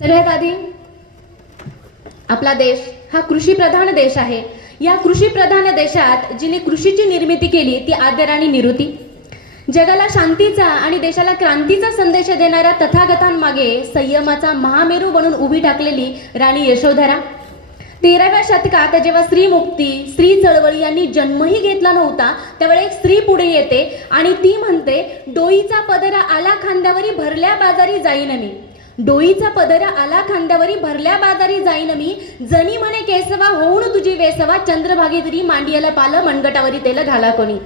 सर्वात आधी आपला देश हा कृषीप्रधान देश आहे. या कृषीप्रधान देशात जिने कृषीची निर्मिती केली ती आदराणी निवृत्ती. जगाला शांतीचा आणि देशाला क्रांतीचा संदेश देणाऱ्या तथागतांमागे संयमाचा महामेरू बनून उभी टाकलेली राणी यशोधरा. 13व्या शतकात जेव्हा स्त्री मुक्ती स्त्री चळवळी यांनी जन्मही घेतला नव्हता त्यावेळी एक स्त्री पुढे येते आणि ती म्हणते, डोईचा पदरा आला खांद्यावरी भरल्या बाजारी जाईन मी. डोईचा पदरा आला खांद्यावरी भरल्या बाजारी जाईन मी. जनी म्हणे केसवा होऊन तुझी वेसवा. चंद्रभागी तरी मांडियाला पालं मनगटावरी तेल घाला कोणी.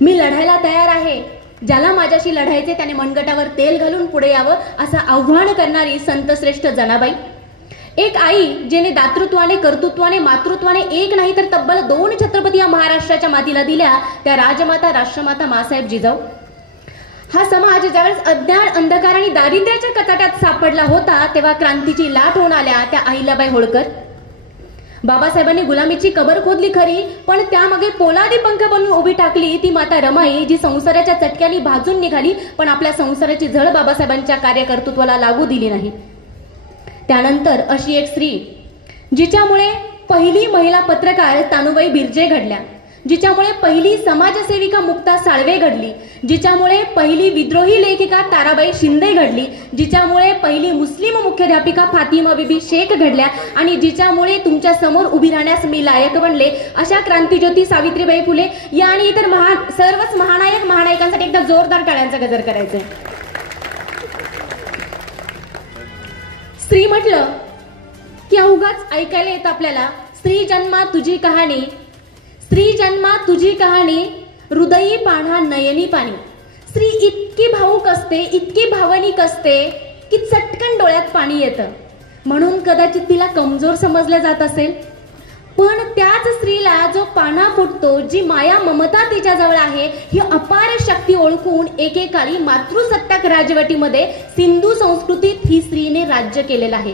मी लढायला तयार आहे. ज्याला माझ्याशी लढायचे त्याने मनगटावर तेल घालून पुढे यावं असं आव्हान करणारी संतश्रेष्ठ जनाबाई. एक आई जिने दातृत्वाने कर्तृत्वाने मातृत्वाने एक नाही तर तब्बल 2 छत्रपती या महाराष्ट्राच्या मातीला दिल्या त्या राजमाता राष्ट्रमाता मासाहेब जिजाऊ. हा समाज ज्यावेळेस अज्ञान अंधकार आणि दारिद्र्याच्या कचाट्यात सापडला होता तेव्हा क्रांतीची लाट होऊन आल्या त्या अहिल्याबाई होळकर. बाबासाहेबांनी गुलामीची कबर खोदली खरी पण त्यामागे पोलादी पंख बनवून उभी टाकली ती माता रमाई जी संसाराच्या चटक्याने भाजून निघाली पण आपल्या संसाराची झळ बाबासाहेबांच्या कार्यकर्तृत्वाला लागू दिली नाही. त्यानंतर अशी एक स्त्री जिच्यामुळे पहिली महिला पत्रकार तानुबाई बिर्जे घडल्या, जिच्यामुळे पहिली समाजसेविका मुक्ता साळवे घडली, जिच्यामुळे पहिली विद्रोही लेखिका ताराबाई शिंदे घडली, जिच्यामुळे पहिली मुस्लिम मुख्याध्यापिका फातिमा बीबी शेख घडल्या आणि जिच्यामुळे तुमच्या समोर उभी राहण्यास मी लायक बनले अशा क्रांतिज्योती सावित्रीबाई फुले या आणि इतर सर्वच महानायकांसाठी एकदा जोरदार टाळ्यांचा गजर करायचा. स्त्री म्हटलं की अवघाच ऐकायला येतं आपल्याला, स्त्री जन्मा तुझी कहाणी, स्त्री जन्मा तुझी कहाणी, हृदयी पाढा नयनी पाणी. स्त्री इतकी भावूक असते, इतकी भावनिक असते की चटकन डोळ्यात पाणी येतं. म्हणून कदाचित तिला कमजोर समजलं जात असेल पण त्याच स्त्रीला जो पाना फुटतो, जी माया ममता तिच्याजवळ आहे ही अपार शक्ती ओळखून एकेकाळी मातृसत्ताक राजवटीमध्ये सिंधू संस्कृतीत ही स्त्रीने राज्य केलेलं आहे.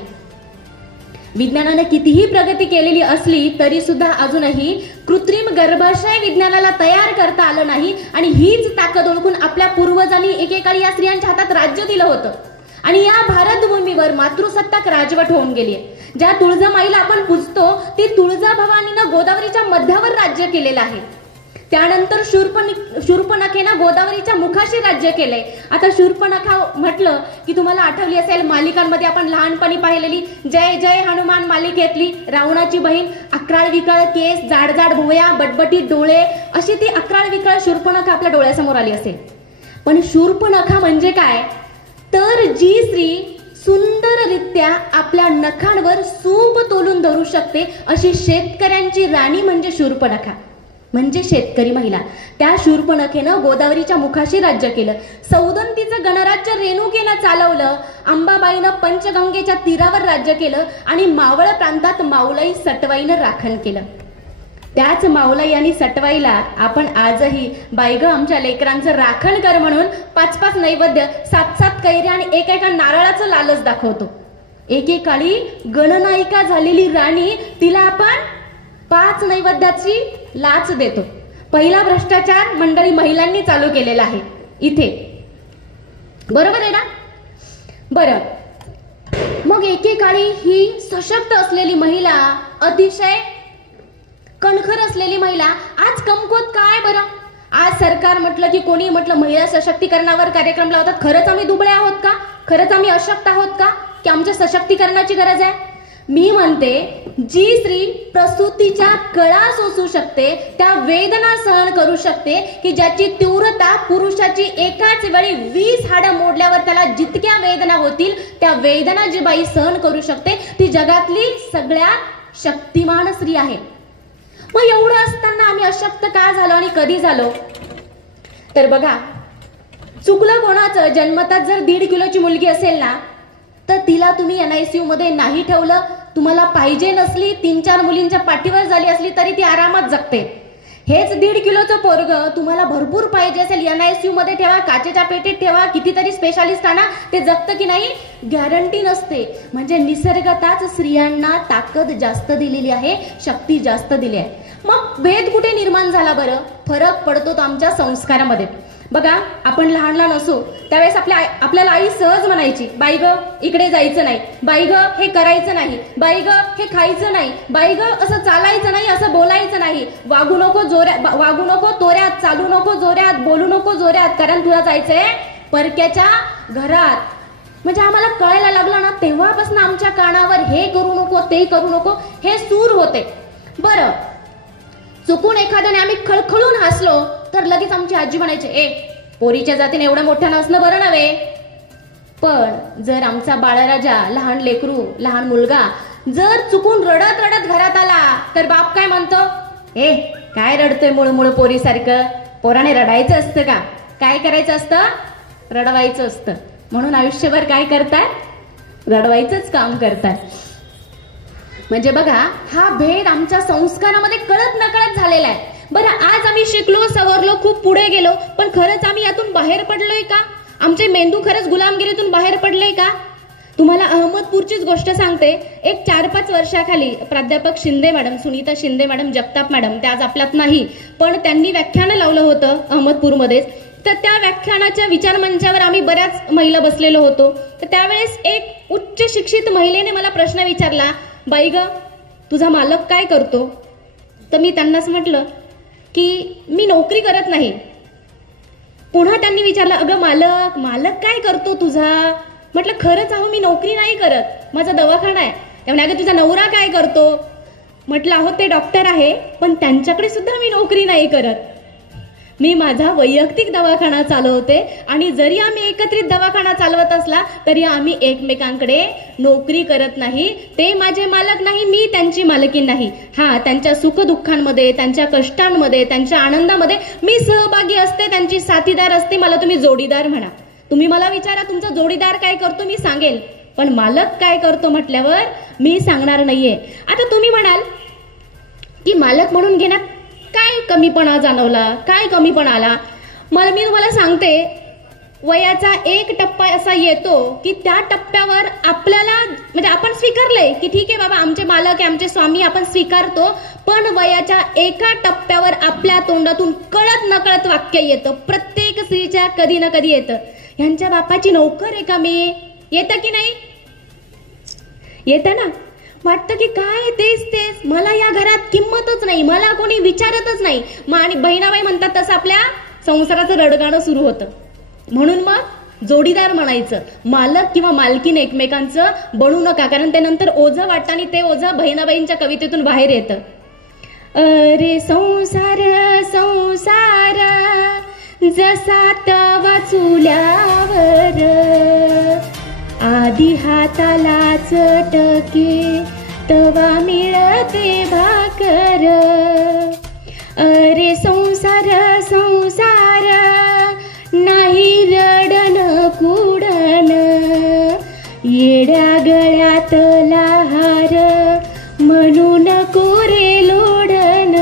विज्ञानाने कितीही प्रगती केलेली असली तरी सुद्धा अजूनही कृत्रिम गर्भाशय विज्ञानाला तयार करता आलं नाही आणि हीच ताकद ओळखून आपल्या पूर्वजांनी एकेकाळी या स्त्रियांच्या हातात राज्य दिलं होतं आणि या भारतभूमीवर मातृसत्ताक राजवट होऊन गेली आहे. ज्या तुळजामाईला आपण पूजतो ती तुळजाभवानीनं गोदावरीच्या मध्यावर राज्य केलेलं आहे. त्यानंतर शूर्पणखेनं गोदावरीच्या मुखाशी राज्य केलंय. आता शूर्पणखा म्हटलं की तुम्हाला आठवली असेल मालिकांमध्ये आपण लहानपणी पाहिलेली जय जय हनुमान मालिकेतली रावणाची बहीण, अक्राळ विकळ केस, जाड जाड भुवया, बटबटीत डोळे अशी ती अक्राळ विकळ शूर्पणखा आपल्या डोळ्यासमोर आली असेल. पण शूर्पणखा म्हणजे काय तर जी स्त्री सुंदररित्या आपल्या नखांवर सूप तोलून धरू शकते अशी शेतकऱ्यांची राणी म्हणजे शूर्पणखा म्हणजे शेतकरी महिला. त्या शूर्पणखेनं गोदावरीच्या मुखाशी राज्य केलं. सौदंतीचं गणराज्य रेणुकेनं चालवलं. अंबाबाईनं पंचगंगेच्या तीरावर राज्य केलं आणि मावळ प्रांतात मावलाई सटवाईनं राखण केलं. त्याच मावलाई आणि सटवाईला आपण आजही बायग आमच्या लेकरांचं राखण कर म्हणून 5-5 नैवेद्य, 7-7 कैऱ्या आणि एकेका नारळाचं लालच दाखवतो. एकेकाळी गणनायिका झालेली राणी तिला आपण 5 नैवेद्याची लाच देतो. पहिला भ्रष्टाचार मंडळी महिलांनी चालू केलेला आहे इथे, बरोबर आहे ना? बरं, मग एकेकाळी ही सशक्त असलेली महिला, अतिशय कणखर असलेली महिला आज कमकुवत काय बरं? आज सरकार म्हटलं की कोणी म्हटलं महिला सशक्तीकरणावर कार्यक्रम लावतात. खरंच आम्ही दुबळे आहोत का? खरंच आम्ही अशक्त आहोत का की आमच्या सशक्तीकरणाची गरज आहे? मी म्हणते जी स्त्री प्रसूतीच्या कळा सोसू शकते, त्या वेदना सहन करू शकते की ज्याची तीव्रता पुरुषाची एकाच वेळी 20 हाडं मोडल्यावर त्याला जितक्या वेदना होतील त्या वेदना जी बाई सहन करू शकते ती जगातली सगळ्यात शक्तिमान स्त्री आहे. मग एवढं असताना आम्ही अशक्त का झालो आणि कधी झालो? तर बघा, चुकलं कोणाचं? जन्मतात जर 1.5 किलोची मुलगी असेल ना तर तिला तुम्ही NICU मध्ये नाही ठेवलं, तुम्हाला पाहिजे नसली 3-4 मुलींच्या पाठीवर झाली असली तरी ती आरामात जगते. हेच 1.5 किलोचं पोरग तुम्हाला भरपूर पाहिजे असेल NICU मध्ये ठेवा, काचेच्या पेटीत ठेवा, कितीतरी स्पेशालिस्ट आणा, ते जगतं की नाही गॅरंटी नसते. म्हणजे निसर्गताच स्त्रियांना ताकद जास्त दिलेली आहे, शक्ती जास्त दिली आहे. मग भेद कुठे निर्माण झाला बरं? फरक पडतो तो आमच्या संस्कारामध्ये. बघा, आपण लहान लहान असू त्यावेळेस आपल्याला आई सहज म्हणायची, बाई ग इकडे जायचं नाही, बाई ग हे करायचं नाही, बाई ग हे खायचं नाही, बाई ग असं चालायचं नाही, असं बोलायचं नाही, वागू नको तोऱ्यात, चालू नको जोऱ्यात, बोलू नको जोऱ्यात, कारण तुला जायचंय परक्याच्या घरात. म्हणजे आम्हाला कळायला लागलं ना, तेव्हापासून आमच्या कानावर हे करू नको ते करू नको हे सूर होते. बरं, चुकून एखाद्याने आम्ही खळखळून हसलो तर लगेच आमची आजी म्हणायची, ए पोरीच्या जातीने एवढं मोठ्या नसणं बरं नव्हे. पण जर आमचा बाळराजा, लहान लेकरू, लहान मुलगा जर चुकून रडत रडत घरात आला तर बाप काय म्हणतो, ए काय रडतोय मुळमुळ पोरीसारखं, पोराने रडायचं असतं का, काय करायचं असतं, रडवायचं असतं. म्हणून आयुष्यभर काय करताय, रडवायचंच काम करताय. म्हणजे बघा, हा भेद आमच्या संस्कारामध्ये कळत नकळत झालेला आहे. बरं, आज आम्ही शिकलो, सवरलो, खूप पुढे गेलो, पण खरंच आम्ही यातून बाहेर पडलोय का? आमचे मेंदू खरंच गुलामगिरीतून बाहेर पडले का? तुम्हाला अहमदपूरचीच गोष्ट सांगते. एक 4-5 वर्षाखाली प्राध्यापक Shinde madam, Sunita Shinde madam, Jagtap madam, त्या आज आपल्यात नाही, पण त्यांनी व्याख्यान लावलं होतं अहमदपूरमध्येच. तर त्या व्याख्यानाच्या विचारमंचावर आम्ही बऱ्याच महिला बसलेलो होतो. तर त्यावेळेस एक उच्च शिक्षित महिलेने मला प्रश्न विचारला, बाई ग तुझा मालक काय करतो? तर मी त्यांनाच म्हटलं की मी नोकरी करत नाही. पुन्हा त्यांनी विचारलं, अगं मालक काय करतो तुझा? म्हटलं खरंच अहो मी नोकरी नाही करत, माझा दवाखाना आहे. त्यामुळे अगं तुझा नवरा काय करतो? म्हटलं अहो ते डॉक्टर आहे, पण त्यांच्याकडे सुद्धा मी नोकरी नाही करत, मी माझा वैयक्तिक दवाखाना चालवते. आणि जरी आम्ही एकत्रित दवाखाना चालवत असला तरी आम्ही एकमेकांकडे नोकरी करत नाही. ते माझे मालक नाही, मी त्यांची मालकीण नाही. हा, त्यांच्या सुखदुःखांमध्ये, त्यांच्या कष्टांमध्ये, त्यांच्या आनंदामध्ये मी सहभागी असते, त्यांची साथीदार असते. मला तुम्ही जोडीदार म्हणा, तुम्ही मला विचारा तुमचा जोडीदार काय करतो, मी सांगेल. पण मालक काय करतो म्हटल्यावर मी सांगणार नाहीये. आता तुम्ही म्हणाल की मालक म्हणून घेण्यात काय कमीपणा जाणवला, काय कमीपणा आला? मी तुम्हाला सांगते, वयाचा एक टप्पा असा येतो की त्या टप्प्यावर आपल्याला, म्हणजे आपण स्वीकारलंय की ठीक आहे बाबा आमचे मालक आहे, आमचे स्वामी, आपण स्वीकारतो. पण वयाच्या एका टप्प्यावर आपल्या तोंडातून कळत नकळत वाक्य येतं, प्रत्येक स्त्रीच्या कधी ना कधी येतं, ह्यांच्या बापाची नोकर आहे का मी? येतं की नाही? येतं ना. वाटतं की काय तेच मला या घरात किंमतच नाही, मला कोणी विचारतच नाही. आणि बहिणाबाई म्हणतात तसं आपल्या संसाराचं रडगाणं सुरू होतं. म्हणून मग जोडीदार म्हणायचं, मालक किंवा मालकीन एकमेकांचं बनू नका, कारण ते नंतर ओझं वाटतं आणि ते ओझं बहिणाबाईंच्या कवितेतून बाहेर येतं. अरे संसार संसार जसा तवा चुल्यावर, आधी हाताला चटके तवा मिळते भाकर. अरे संसार संसार नाही रडण कुडण, येड्या गळ्यातला हार म्हणून कोरे लोढण.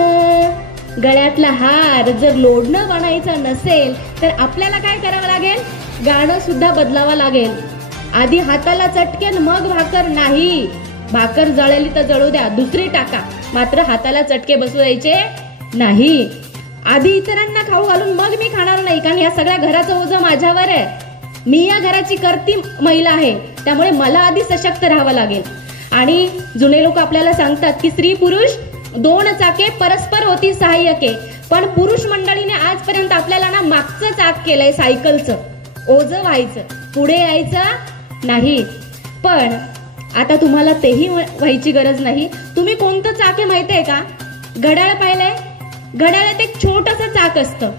गळ्यातला हार जर लोढणं बनायचं नसेल तर आपल्याला काय करावं लागेल? गाणं सुद्धा बदलावं लागेल. आधी हाताला चटकेन मग भाकर नाही, भाकर जळली तर जळू द्या, दुसरी टाका, मात्र हाताला चटके बसू द्यायचे नाही. आधी इतरांना खाऊ घालून मग मी खाणार नाही, कारण या सगळ्या घराचं ओझं माझ्यावर आहे. मी या घराची करती महिला आहे, त्यामुळे मला आधी सशक्त राहावं लागेल. आणि जुने लोक आपल्याला सांगतात की स्त्री पुरुष 2 चाके परस्पर होती सहाय्यके. पण पुरुष मंडळीने आजपर्यंत आपल्याला ना मागचं चाक केलंय, सायकलचं ओझं व्हायचं, पुढे यायचं नाही. पण आता तुम्हाला तेही व्हायची गरज नाही. तुम्ही कोणतं चाक आहे माहितीये का? घड्याळ पाहिलंय? घड्याळात एक छोटंसं चाक असतं,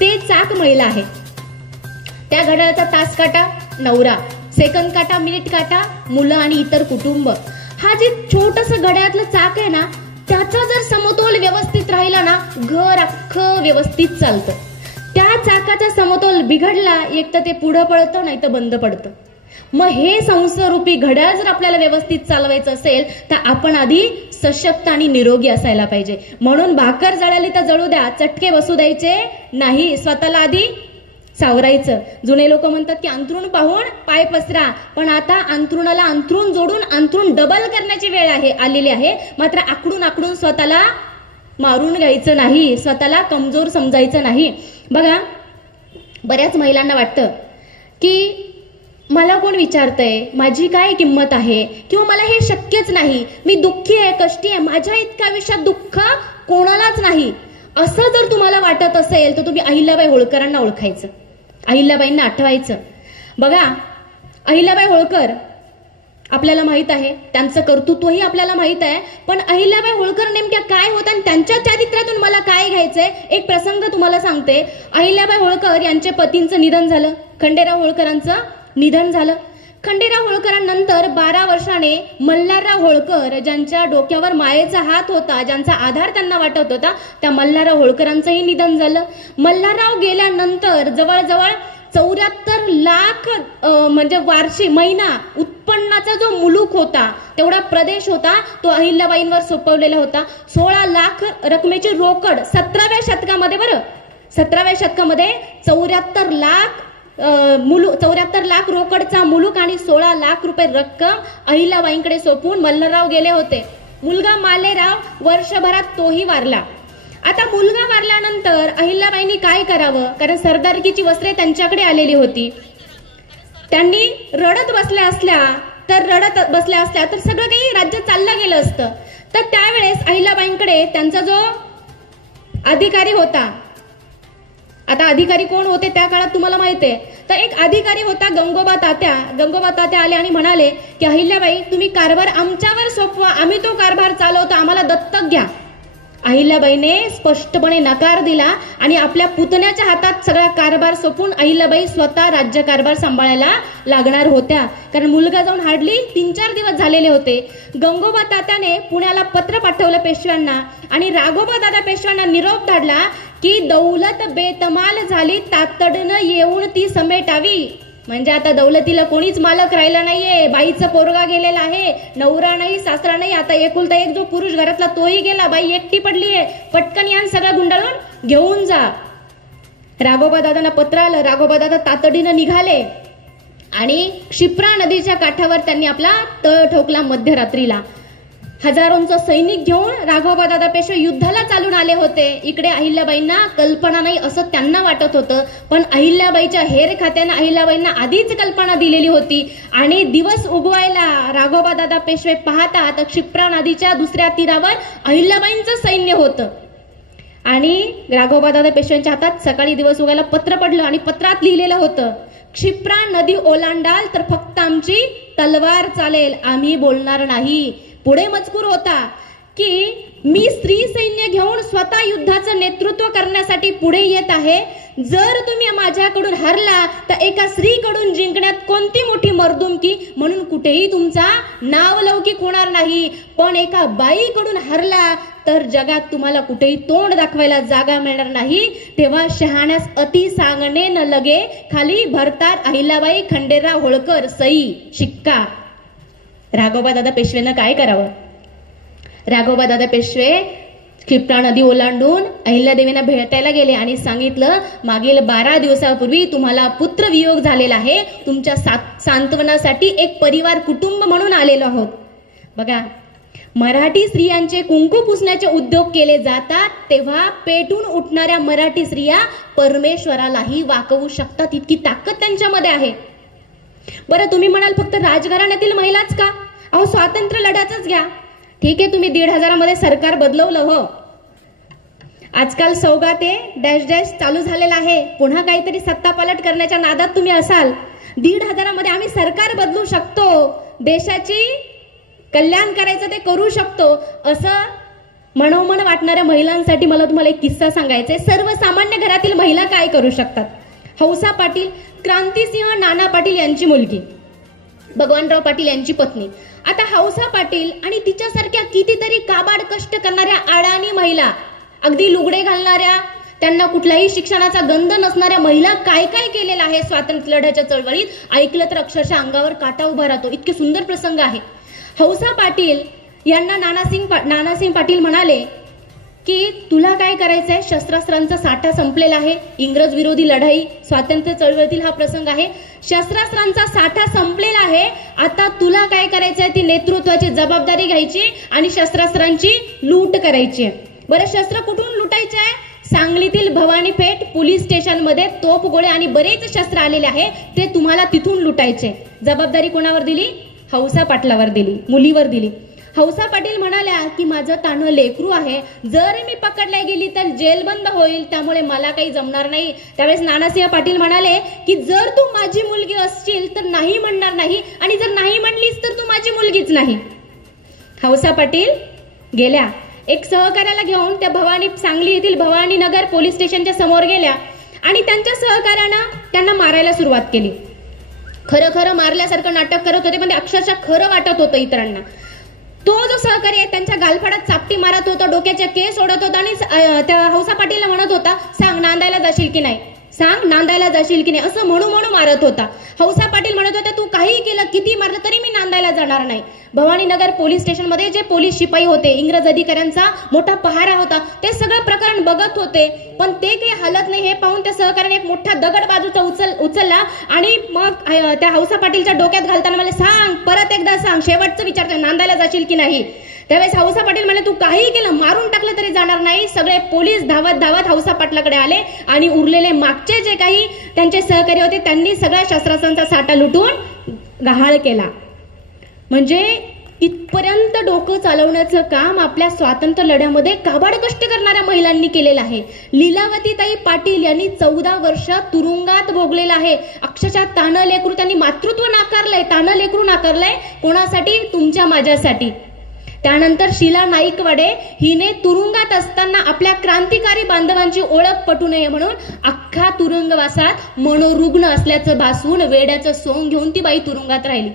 ते चाक महिला आहे. त्या घड्याळाचा तास काटा नवरा, सेकंद काटा, मिनिट काटा मुलं आणि इतर कुटुंब. हा जे छोटंसं घड्याळातलं चाक आहे ना, त्याचा जर समतोल व्यवस्थित राहिला ना, घर अख्खं व्यवस्थित चालतं. त्या चाकाचा समतोल बिघडला, एक तर ते पुढं पळतं, नाही तर बंद पडतं. मग हे संसारूपी घड्याळ जर आपल्याला व्यवस्थित चालवायचं असेल तर आपण आधी सशक्त आणि निरोगी असायला पाहिजे. म्हणून भाकर जळाली तर जळू द्या, चटके बसू द्यायचे नाही, स्वतःला आधी सावरायचं. जुने लोक म्हणतात की अंथरूण पाहून पाय पसरा, पण आता अंथरुणाला अंथरूण जोडून अंथरूण डबल करण्याची वेळ आलेली आहे. मात्र आकडून आकडून स्वतःला मारून घ्यायचं नाही, स्वतःला कमजोर समजायचं नाही. बघा, बऱ्याच महिलांना वाटतं की मला कोण विचारतंय, माझी काय किंमत आहे, किंवा मला हे शक्यच नाही, मी दुःखी आहे, कष्टी आहे, माझ्या इतक्या आयुष्यात दुःख कोणालाच नाही. असं जर तुम्हाला वाटत असेल तर तुम्ही अहिल्याबाई होळकरांना ओळखायचं, अहिल्याबाईंना आठवायचं. बघा, अहिल्याबाई होळकर आपल्याला माहित आहे, त्यांचं कर्तृत्वही आपल्याला माहित आहे, पण अहिल्याबाई होळकर नेमक्या काय होत्या आणि त्यांच्या चरित्रातून मला काय घ्यायचंय, एक प्रसंग तुम्हाला सांगते. अहिल्याबाई होळकर यांचे पतींचं निधन झालं, खंडेराव होळकरांचं निधन झालं. खंडेराव होळकरांनंतर 12 वर्षाने मल्हारराव होळकर, ज्यांच्या डोक्यावर मायेचा हात होता, ज्यांचा आधार त्यांना वाटत होता, त्या मल्हारराव होळकरांचंही निधन झालं. मल्हारराव गेल्यानंतर जवळजवळ 74 लाख म्हणजे वार्षिक महिना उत्पन्नाचा जो मुलूक होता, तेवढा प्रदेश होता, तो अहिल्याबाईंवर सोपवलेला होता. 16 लाख रकमेची रोकड 17व्या शतकामध्ये, बरं 17व्या शतकामध्ये 74 लाख रोकडचा मुलूक आणि 16 लाख रुपये रक्कम अहिल्याबाईंकडे सोपून मल्हारराव गेले होते. मुलगा मालेराव वर्षभरात तोही वारला. आता मुलगा वारल्यानंतर अहिल्याबाईंनी काय करावं, कारण सरदारकीची वस्त्रे त्यांच्याकडे आलेली होती. त्यांनी रडत बसल्या असल्या तर सगळं काही राज्य चाललं गेलं असतं. तर त्यावेळेस अहिल्याबाईंकडे त्यांचा जो अधिकारी होता, आता अधिकारी कोण होते त्या काळात तुम्हाला माहिती आहे, तर एक अधिकारी होता गंगोबा तात्या आले आणि म्हणाले की अहिल्याबाई, तुम्ही कारभार आमच्यावर सोपवा, आम्ही तो कारभार चालवतो, आम्हाला दत्तक घ्या. अहिल्याबाईने स्पष्टपणे नकार दिला आणि आपल्या पुतण्याच्या हातात सगळा कारभार सोपून अहिल्याबाई स्वतः राज्यकारभार सांभाळायला लागणार होत्या. कारण मुलगा जाऊन हार्डली 3-4 दिवस झालेले होते. गंगोबा तात्याने पुण्याला पत्र पाठवलं पेशव्यांना आणि राघोबा दादा पेशव्यांना निरोप धाडला की दौलत बेतमाल झाली, तातडीनं येऊन ती समेटावी. म्हणजे आता दौलतीला कोणीच मालक राहिला नाहीये, बाईचं पोरगा गेलेला आहे, नवरा नाही, सासरा नाही, आता एकुलता एक जो पुरुष घरातला तोही गेला, बाई एकटी पडलीये, पटकन यान सगळं गुंडाळून घेऊन जा. राघोबा दादांना पत्र आलं. राघोबा दादा तातडीनं निघाले आणि क्षिप्रा नदीच्या काठावर त्यांनी आपला तळ ठोकला मध्यरात्रीला. हजारोंचं सैनिक घेऊन राघोबा दादा पेशवे युद्धाला चालून आले होते. इकडे अहिल्याबाईंना कल्पना नाही असं त्यांना वाटत होतं, पण अहिल्याबाईच्या हेर खात्यानं अहिल्याबाईंना आधीच कल्पना दिलेली होती. आणि दिवस उगवायला राघोबा दादा पेशवे पाहतात, क्षिप्रा नदीच्या दुसऱ्या तीरावर अहिल्याबाईंचं सैन्य होतं आणि राघोबा दादा पेशव्यांच्या हातात सकाळी दिवस उगायला पत्र पडलं आणि पत्रात लिहिलेलं होतं, क्षिप्रा नदी ओलांडाल तर फक्त आमची तलवार चालेल, आम्ही बोलणार नाही. पुढे मजकूर होता की मी स्त्री सैन्य घेऊन स्वतः युद्धाचं नेतृत्व करण्यासाठी पुढे येत आहे. जर तुम्ही माझ्याकडून हरला तर एका स्त्रीकडून जिंकण्यात कोणती मोठी मर्दुमकी, म्हणून कुठेही तुमचा नावलौकिक होणार नाही. पण एका बाईकडून हरला तर जगात तुम्हाला कुठेही तोंड दाखवायला जागा मिळणार नाही. तेव्हा शहाण्यास अति सांगणे न लगे, खाली भरतात अहिल्याबाई खंडेराव होळकर सई शिक्का. राघोबा दादा पेशवेनं काय करावं? राघोबा दादा पेशवे क्षिप्रा नदी ओलांडून अहिल्यादेवींना भेटायला गेले आणि सांगितलं, मागील 12 दिवसापूर्वी तुम्हाला पुत्र वियोग झालेला आहे, तुमच्या सांत्वनासाठी एक परिवार कुटुंब म्हणून आलेलो आहोत. बघा, मराठी स्त्रियांचे कुंकू पुसण्याचे उद्योग केले जातात, तेव्हा पेटून उठणाऱ्या मराठी स्त्रिया परमेश्वरालाही वाकवू शकतात, इतकी ताकद त्यांच्यामध्ये आहे. बरं, तुम्ही म्हणाल फक्त राजघराण्यातील महिलाच का? अहो, स्वातंत्र्य लढ्याच घ्या. ठीक आहे, तुम्ही 1,500 सरकार बदलवलं, हो, आजकाल सौगाते डॅश डॅश चालू झालेला आहे, पुन्हा काहीतरी सत्ता पालट करण्याच्या नादात तुम्ही असाल. 1,500 आम्ही सरकार बदलू शकतो, देशाची कल्याण करायचं ते करू शकतो, असं मनोमन वाटणाऱ्या महिलांसाठी मला तुम्हाला एक किस्सा सांगायचा आहे. सर्वसामान्य घरातील महिला काय करू शकतात? हौसा पाटील, क्रांतिसिंह नाना पाटील यांची मुलगी, भगवानराव पाटील यांची पत्नी. आता हौसा पाटील आणि तिच्यासारख्या कितीतरी काबाड कष्ट करणाऱ्या अडाणी महिला, अगदी लुगडे घालणाऱ्या, त्यांना कुठल्याही शिक्षणाचा गंध नसणाऱ्या महिला काय काय केलेला आहे स्वातंत्र्य लढ्याच्या चळवळीत, ऐकलं तर अक्षरशः अंगावर काटा उभा राहतो, इतके सुंदर प्रसंग आहे. हौसा पाटील यांना नानासिंग पाटील म्हणाले की तुला काय करायचंय, शस्त्रास्त्रांचा साठा संपलेला आहे, इंग्रज विरोधी लढाई स्वातंत्र्य चळवळीतील हा प्रसंग आहे, शस्त्रास्त्रांचा साठा संपलेला आहे, आता तुला काय करायचंय, ती नेतृत्वाची जबाबदारी घ्यायची आणि शस्त्रास्त्रांची लूट करायची. बरं, शस्त्र कुठून लुटायचे आहे? सांगलीतील भवानी पेठ पोलीस स्टेशनमध्ये तोफ गोळे आणि बरेच शस्त्र आलेले आहे, ते तुम्हाला तिथून लुटायचे. जबाबदारी कोणावर दिली? हौसा पाटलावर दिली, मुलीवर दिली. हौसा पाटील म्हणाल्या की माझं तान्हं लेकरू आहे, जर मी पकडल्या गेली तर जेल बंद होईल, त्यामुळे मला काही जमणार नाही. त्यावेळेस नानासिंह पाटील म्हणाले की जर तू माझी मुलगी असशील तर नाही म्हणणार नाही, आणि जर नाही म्हणलीस तर तू माझी मुलगीच नाही. हौसा पाटील गेल्या, एक सहकार्याला घेऊन त्या सांगली येथील भवानी नगर पोलीस स्टेशनच्या समोर गेल्या आणि त्यांच्या सहकार्यानं त्यांना मारायला सुरुवात केली. खरं खरं मारल्यासारखं नाटक करत होते, पण ते अक्षरशः खरं वाटत होतं इतरांना. तो जो सहकारी आहे त्यांच्या गालफाडात चापटी मारत होता, डोक्याचे केस ओढत होता आणि त्या हौसा पाटीलला म्हणत होता, सांग नांदायला जाशील की नाही, सांग नांदायला जाशील की नाही, असं म्हणू म्हणू मारत होता. हौसा पाटील म्हणत होता, तू काही केलं, किती मारलं तरी मी नांदायला जाणार नाही. भवानीनगर पोलीस स्टेशनमध्ये जे पोलीस शिपाई होते, इंग्रज अधिकाऱ्यांचा मोठा पहारा होता, ते सगळं प्रकरण बघत होते, पण ते काही हलत नाही. हे पाहून त्या सहकार्याने एक मोठा दगड बाजूचा उचलला आणि मग त्या हौसा पाटीलच्या डोक्यात घालताना मला, सांग, परत एकदा सांग, शेवटचं विचारतोय, नांदायला जाशील की नाही. त्यावेळेस हौसा पाटील म्हणे, तू काही केलं, मारून टाकलं तरी जाणार नाही. सगळे पोलीस धावत धावत हौसा पाटलाकडे आले आणि उरलेले मागचे जे काही त्यांचे सहकारी होते त्यांनी सगळ्या शस्त्रास्त्रांचा साठा लुटून गहाळ केला. म्हणजे इथपर्यंत डोकं चालवण्याचं काम आपल्या स्वातंत्र्य लढ्यामध्ये काबाड कष्ट करणाऱ्या महिलांनी केलेलं आहे. लीलावतीताई पाटील यांनी 14 वर्ष तुरुंगात भोगलेलं आहे. अक्षरशः तान्हं लेकरू त्यांनी मातृत्व नाकारलंय, तान्हं लेकरू नाकारलंय. कोणासाठी? तुमच्या माझ्यासाठी. त्यानंतर शीला नाईकवाडे हिने तुरुंगात असताना आपल्या क्रांतिकारी बांधवांची ओळख पटू नये म्हणून अख्खा तुरुंगवासात मनोरुग्ण असल्याचं भासून वेड्याचं सोंग घेऊन ती बाई तुरुंगात राहिली.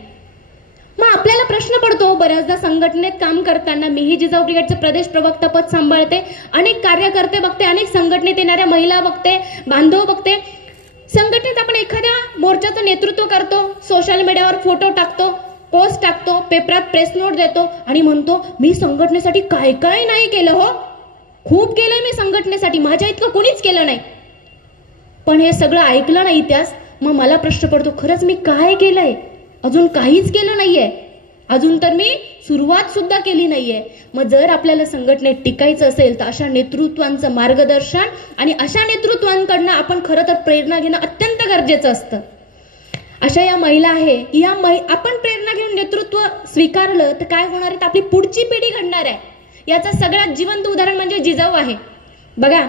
मग आपल्याला प्रश्न पडतो, बऱ्याचदा संघटनेत काम करताना, मीही जिजाऊ ब्रिगेडचं प्रदेश प्रवक्ता पद सांभाळते, अनेक कार्यकर्ते बघते, अनेक संघटनेत येणाऱ्या महिला बघते, बांधव बघते. संघटनेत आपण एखाद्या मोर्चाचं नेतृत्व करतो, सोशल मीडियावर फोटो टाकतो, पोस्ट टाकतो, पेपरात प्रेस नोट देतो आणि म्हणतो, मी संघटनेसाठी काय काय नाही केलं हो, खूप केलंय मी संघटनेसाठी, माझ्या इतकं कोणीच केलं नाही. पण हे सगळं ऐकलं नाही त्यास, मग मला प्रश्न पडतो, खरंच मी काय केलंय? अजून काहीच केलं नाहीये, अजून तर मी सुरुवात सुद्धा केली नाहीये. मग जर आपल्याला संघटनेत टिकायचं असेल तर अशा नेतृत्वांचं मार्गदर्शन आणि अशा नेतृत्वांकडनं आपण खरं तर प्रेरणा घेणं अत्यंत गरजेचं असतं. अशा या महिला आहे, आपण प्रेरणा घेऊन नेतृत्व स्वीकारलं तर काय होणार आहे, आपली पुढची पिढी घडणार आहे. याचं सगळ्यात जिवंत उदाहरण म्हणजे जिजाऊ आहे. बघा,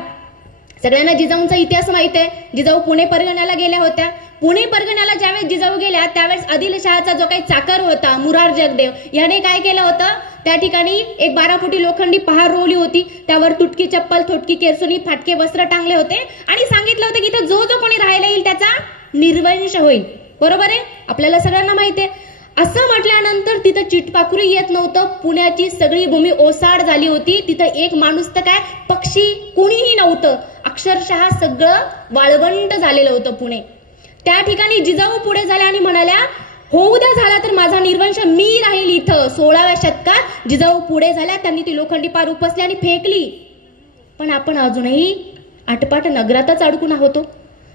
सगळ्यांना जिजाऊंचा इतिहास माहित आहे. जिजाऊ पुणे परगण्याला गेल्या होत्या. पुणे परगण्याला ज्यावेळेस जिजाऊ गेल्या त्यावेळेस आदिलशहाचा जो काही चाकर होता मुरार जगदेव याने काय केलं होतं, त्या ठिकाणी एक 12 फुटी लोखंडी पहार रोवली होती, त्यावर तुटकी चप्पल, थोटकी केरसुनी, फाटके वस्त्र टांगले होते आणि सांगितलं होतं की इथं जो जो कोणी राहायला येईल त्याचा निर्वंश होईल. बरोबर आहे, आपल्याला सगळ्यांना माहिती आहे. असं म्हटल्यानंतर तिथं चिटपाखरू येत नव्हतं. पुण्याची सगळी भूमी ओसाड झाली होती. तिथं एक माणूस तर काय, पक्षी कुणीही नव्हतं. अक्षरशः सगळं वाळवंट झालेलं होतं पुणे. त्या ठिकाणी जिजाऊ पुढे झाल्या आणि म्हणाल्या, होऊ द्या झाला तर माझा निर्वंश, मी राहील इथं. 16व्या शतकात जिजाऊ पुढे झाल्या, त्यांनी ती लोखंडी पार उपसली आणि फेकली. पण आपण अजूनही आटपाट नगरातच अडकून आहोत.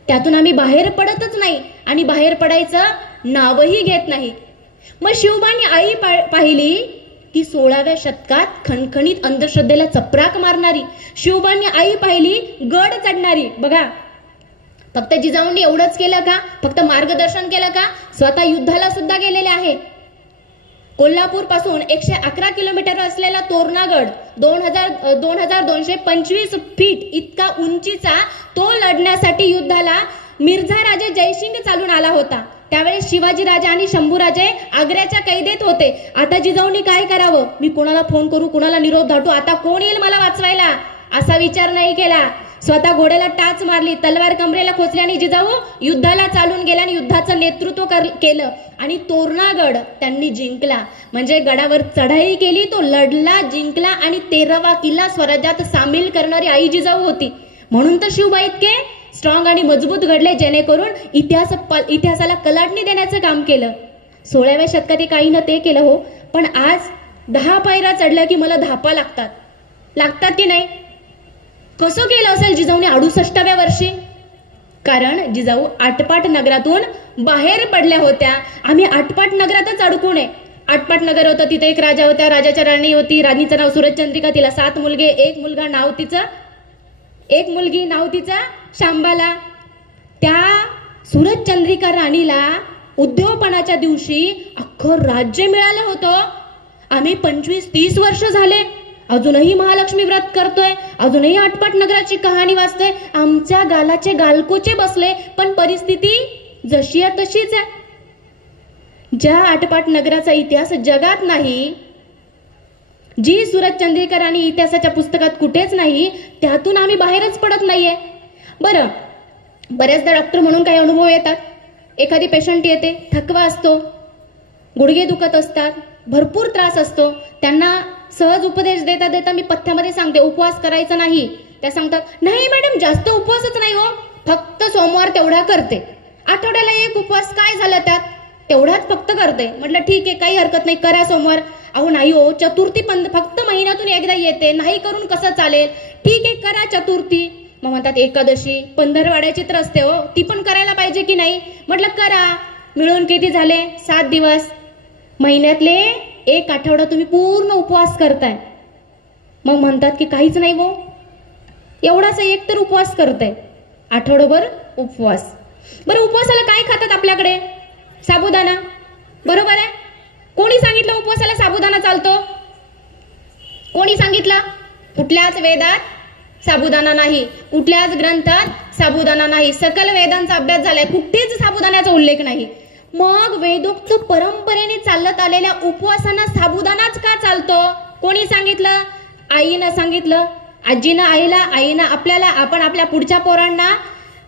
त्यातून आम्ही बाहेर पडतच नाही आणि बाहेर पडायचं नावही घेत नाही. मग शिवबांनी आई पाहिली की 16व्या शतकात खणखणीत अंधश्रद्धेला चपराक मारणारी, शिवबांनी आई पाहिली गड चढणारी. बघा, फक्त जिजाऊंनी एवढंच केलं का, फक्त मार्गदर्शन केलं का, स्वतः युद्धाला सुद्धा गेलेले आहे. कोल्हापूर पासून 111 किलोमीटर असलेला तोरणागड 2225 फीट इतका उंचीचा, तो लढण्यासाठी युद्धाला मिर्झा राजे जयसिंग चालून आला होता. त्यावेळेस शिवाजी राजे आणि शंभूराजे आग्र्याच्या कैदेत होते. आता जिजाऊंनी काय करावं, मी कोणाला फोन करू, कोणाला निरोप धाटू, आता कोण येईल मला वाचवायला, असा विचार नाही केला. स्वतः घोड्याला टाच मारली, तलवार कमरेला खोचली आणि जिजाऊ युद्धाला चालून गेला आणि युद्धाचं नेतृत्व केलं आणि तोरणागड त्यांनी जिंकला. म्हणजे गडावर चढाई केली, तो लढला, जिंकला आणि 13वा किल्ला स्वराज्यात सामील करणारी आई जिजाऊ होती. म्हणून तर शिवबाई इतके स्ट्रॉंग आणि मजबूत घडले, जेणेकरून इतिहासाला कलाटणी देण्याचं काम केलं. 16व्या शतकात काही न ते केलं हो, पण आज 10 पायऱ्या चढल्या की मला धापा लागतात की नाही. कसं केलं असेल जिजाऊने 68व्या वर्षी, कारण जिजाऊ आटपाट नगरातून बाहेर पडल्या होत्या. आम्ही आटपाट नगरातच अडकू नये. आटपाट नगर होतं, तिथे एक राजा होत्या, राजाच्या राणी होती, राणीचं नाव सुरजचंद्रिका, तिला 7 मुलगे, 1 मुलगा, नाव तिचं एक मुलगी नाव तिचा शांबाला. त्या सूरजचंद्रिका राणीला उद्योगपणाच्या दिवशी अख्खं राज्य मिळालं होतं. आम्ही 25-30 वर्ष झाले अजूनही महालक्ष्मी व्रत करतोय, अजूनही आटपाट नगराची कहाणी वाचतोय. आमच्या गालाचे गालकोचे बसले, पण परिस्थिती जशी आहे तशीच आहे. ज्या आटपाट नगराचा इतिहास जगात नाही, जी सूरजचंद्रिका राणी इतिहासाच्या पुस्तकात कुठेच नाही, त्यातून आम्ही बाहेरच पडत नाहीये. बरं, बऱ्याचदा डॉक्टर म्हणून काही अनुभव येतात. एखादी पेशंट येते, थकवा असतो, गुडघे दुखत असतात, भरपूर त्रास असतो. त्यांना सहज उपदेश देता देता मी पथ्यामध्ये सांगते उपवास करायचा नाही. त्या सांगतात, नाही मॅडम जास्त उपवासच नाही हो, फक्त सोमवार तेवढा करते, आठवड्याला एक उपवास, काय झालं त्यात, तेवढाच फक्त करते. म्हटलं ठीक आहे, काही हरकत नाही, करा सोमवार. अहो नाही हो, चतुर्थी फक्त महिन्यातून एकदा येते, नाही करून कसं चालेल, ठीक आहे करा चतुर्थी. मग म्हणतात एकादशी पंधरवाड्याची तर असते हो, ती पण करायला पाहिजे की नाही. म्हटलं करा. मिळून किती झाले, 7 दिवस. महिन्यातले एक आठवडा तुम्ही पूर्ण उपवास करताय. मग म्हणतात की काहीच नाही हो, एवढाच एक तर उपवास करताय, आठवडाभर उपवास. बरं, उपवासाला काय खातात आपल्याकडे, साबुदाणा, बरोबर आहे. कोणी सांगितलं उपवासाला साबुदाणा चालतो, कोणी सांगितलं. कुठल्याच वेदात साबुदाणा नाही, कुठल्याच ग्रंथात साबुदाणा नाही. सकल वेदांचा अभ्यास झालाय, कुठेच साबुदाण्याचा उल्लेख नाही. मग वेदोक्त परंपरेने चालत आलेल्या उपवासांना साबुदाणाच का चालतो, कोणी सांगितलं. आईनं सांगितलं, आजीनं आईला, आईनं आपल्याला, आपण आपल्या पुढच्या पोरांना.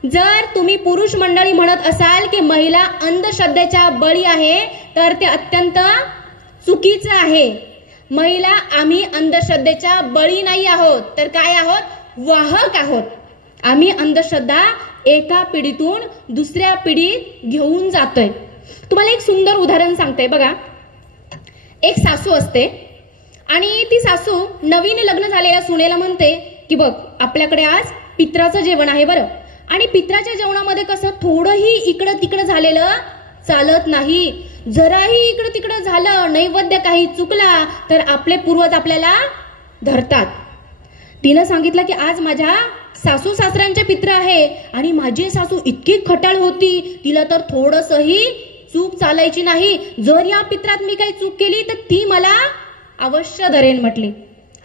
जर तुम्ही पुरुष मंडळी म्हणत असाल की महिला अंधश्रद्धेच्या बळी आहे, तर ते अत्यंत चुकीचं आहे. महिला आम्ही अंधश्रद्धेच्या बळी नाही आहोत, तर काय आहोत, वाहक आहोत. आम्ही अंधश्रद्धा एका पिढीतून दुसऱ्या पिढीत घेऊन जातोय. तुम्हाला एक सुंदर उदाहरण सांगते बघा. एक सासू असते आणि ती सासू नवीन लग्न झालेल्या सुनेला म्हणते की बघ आपल्याकडे आज पित्राचं जेवण आहे बरं, आणि पित्राच्या जेवणामध्ये कसं थोडंही इकडं तिकडं झालेलं चालत नाही. जराही इकडं तिकडं झालं, नैवेद्य काही चुकला तर आपले पूर्वज आपल्याला धरतात. तिनं सांगितलं की आज माझ्या सासू सासऱ्यांचे पित्र आहे आणि माझी सासू इतकी खटाळ होती, तिला तर थोडंसही चूक चालायची नाही. जर या पित्रात मी काही चूक केली तर ती मला अवश्य धरेन म्हटली.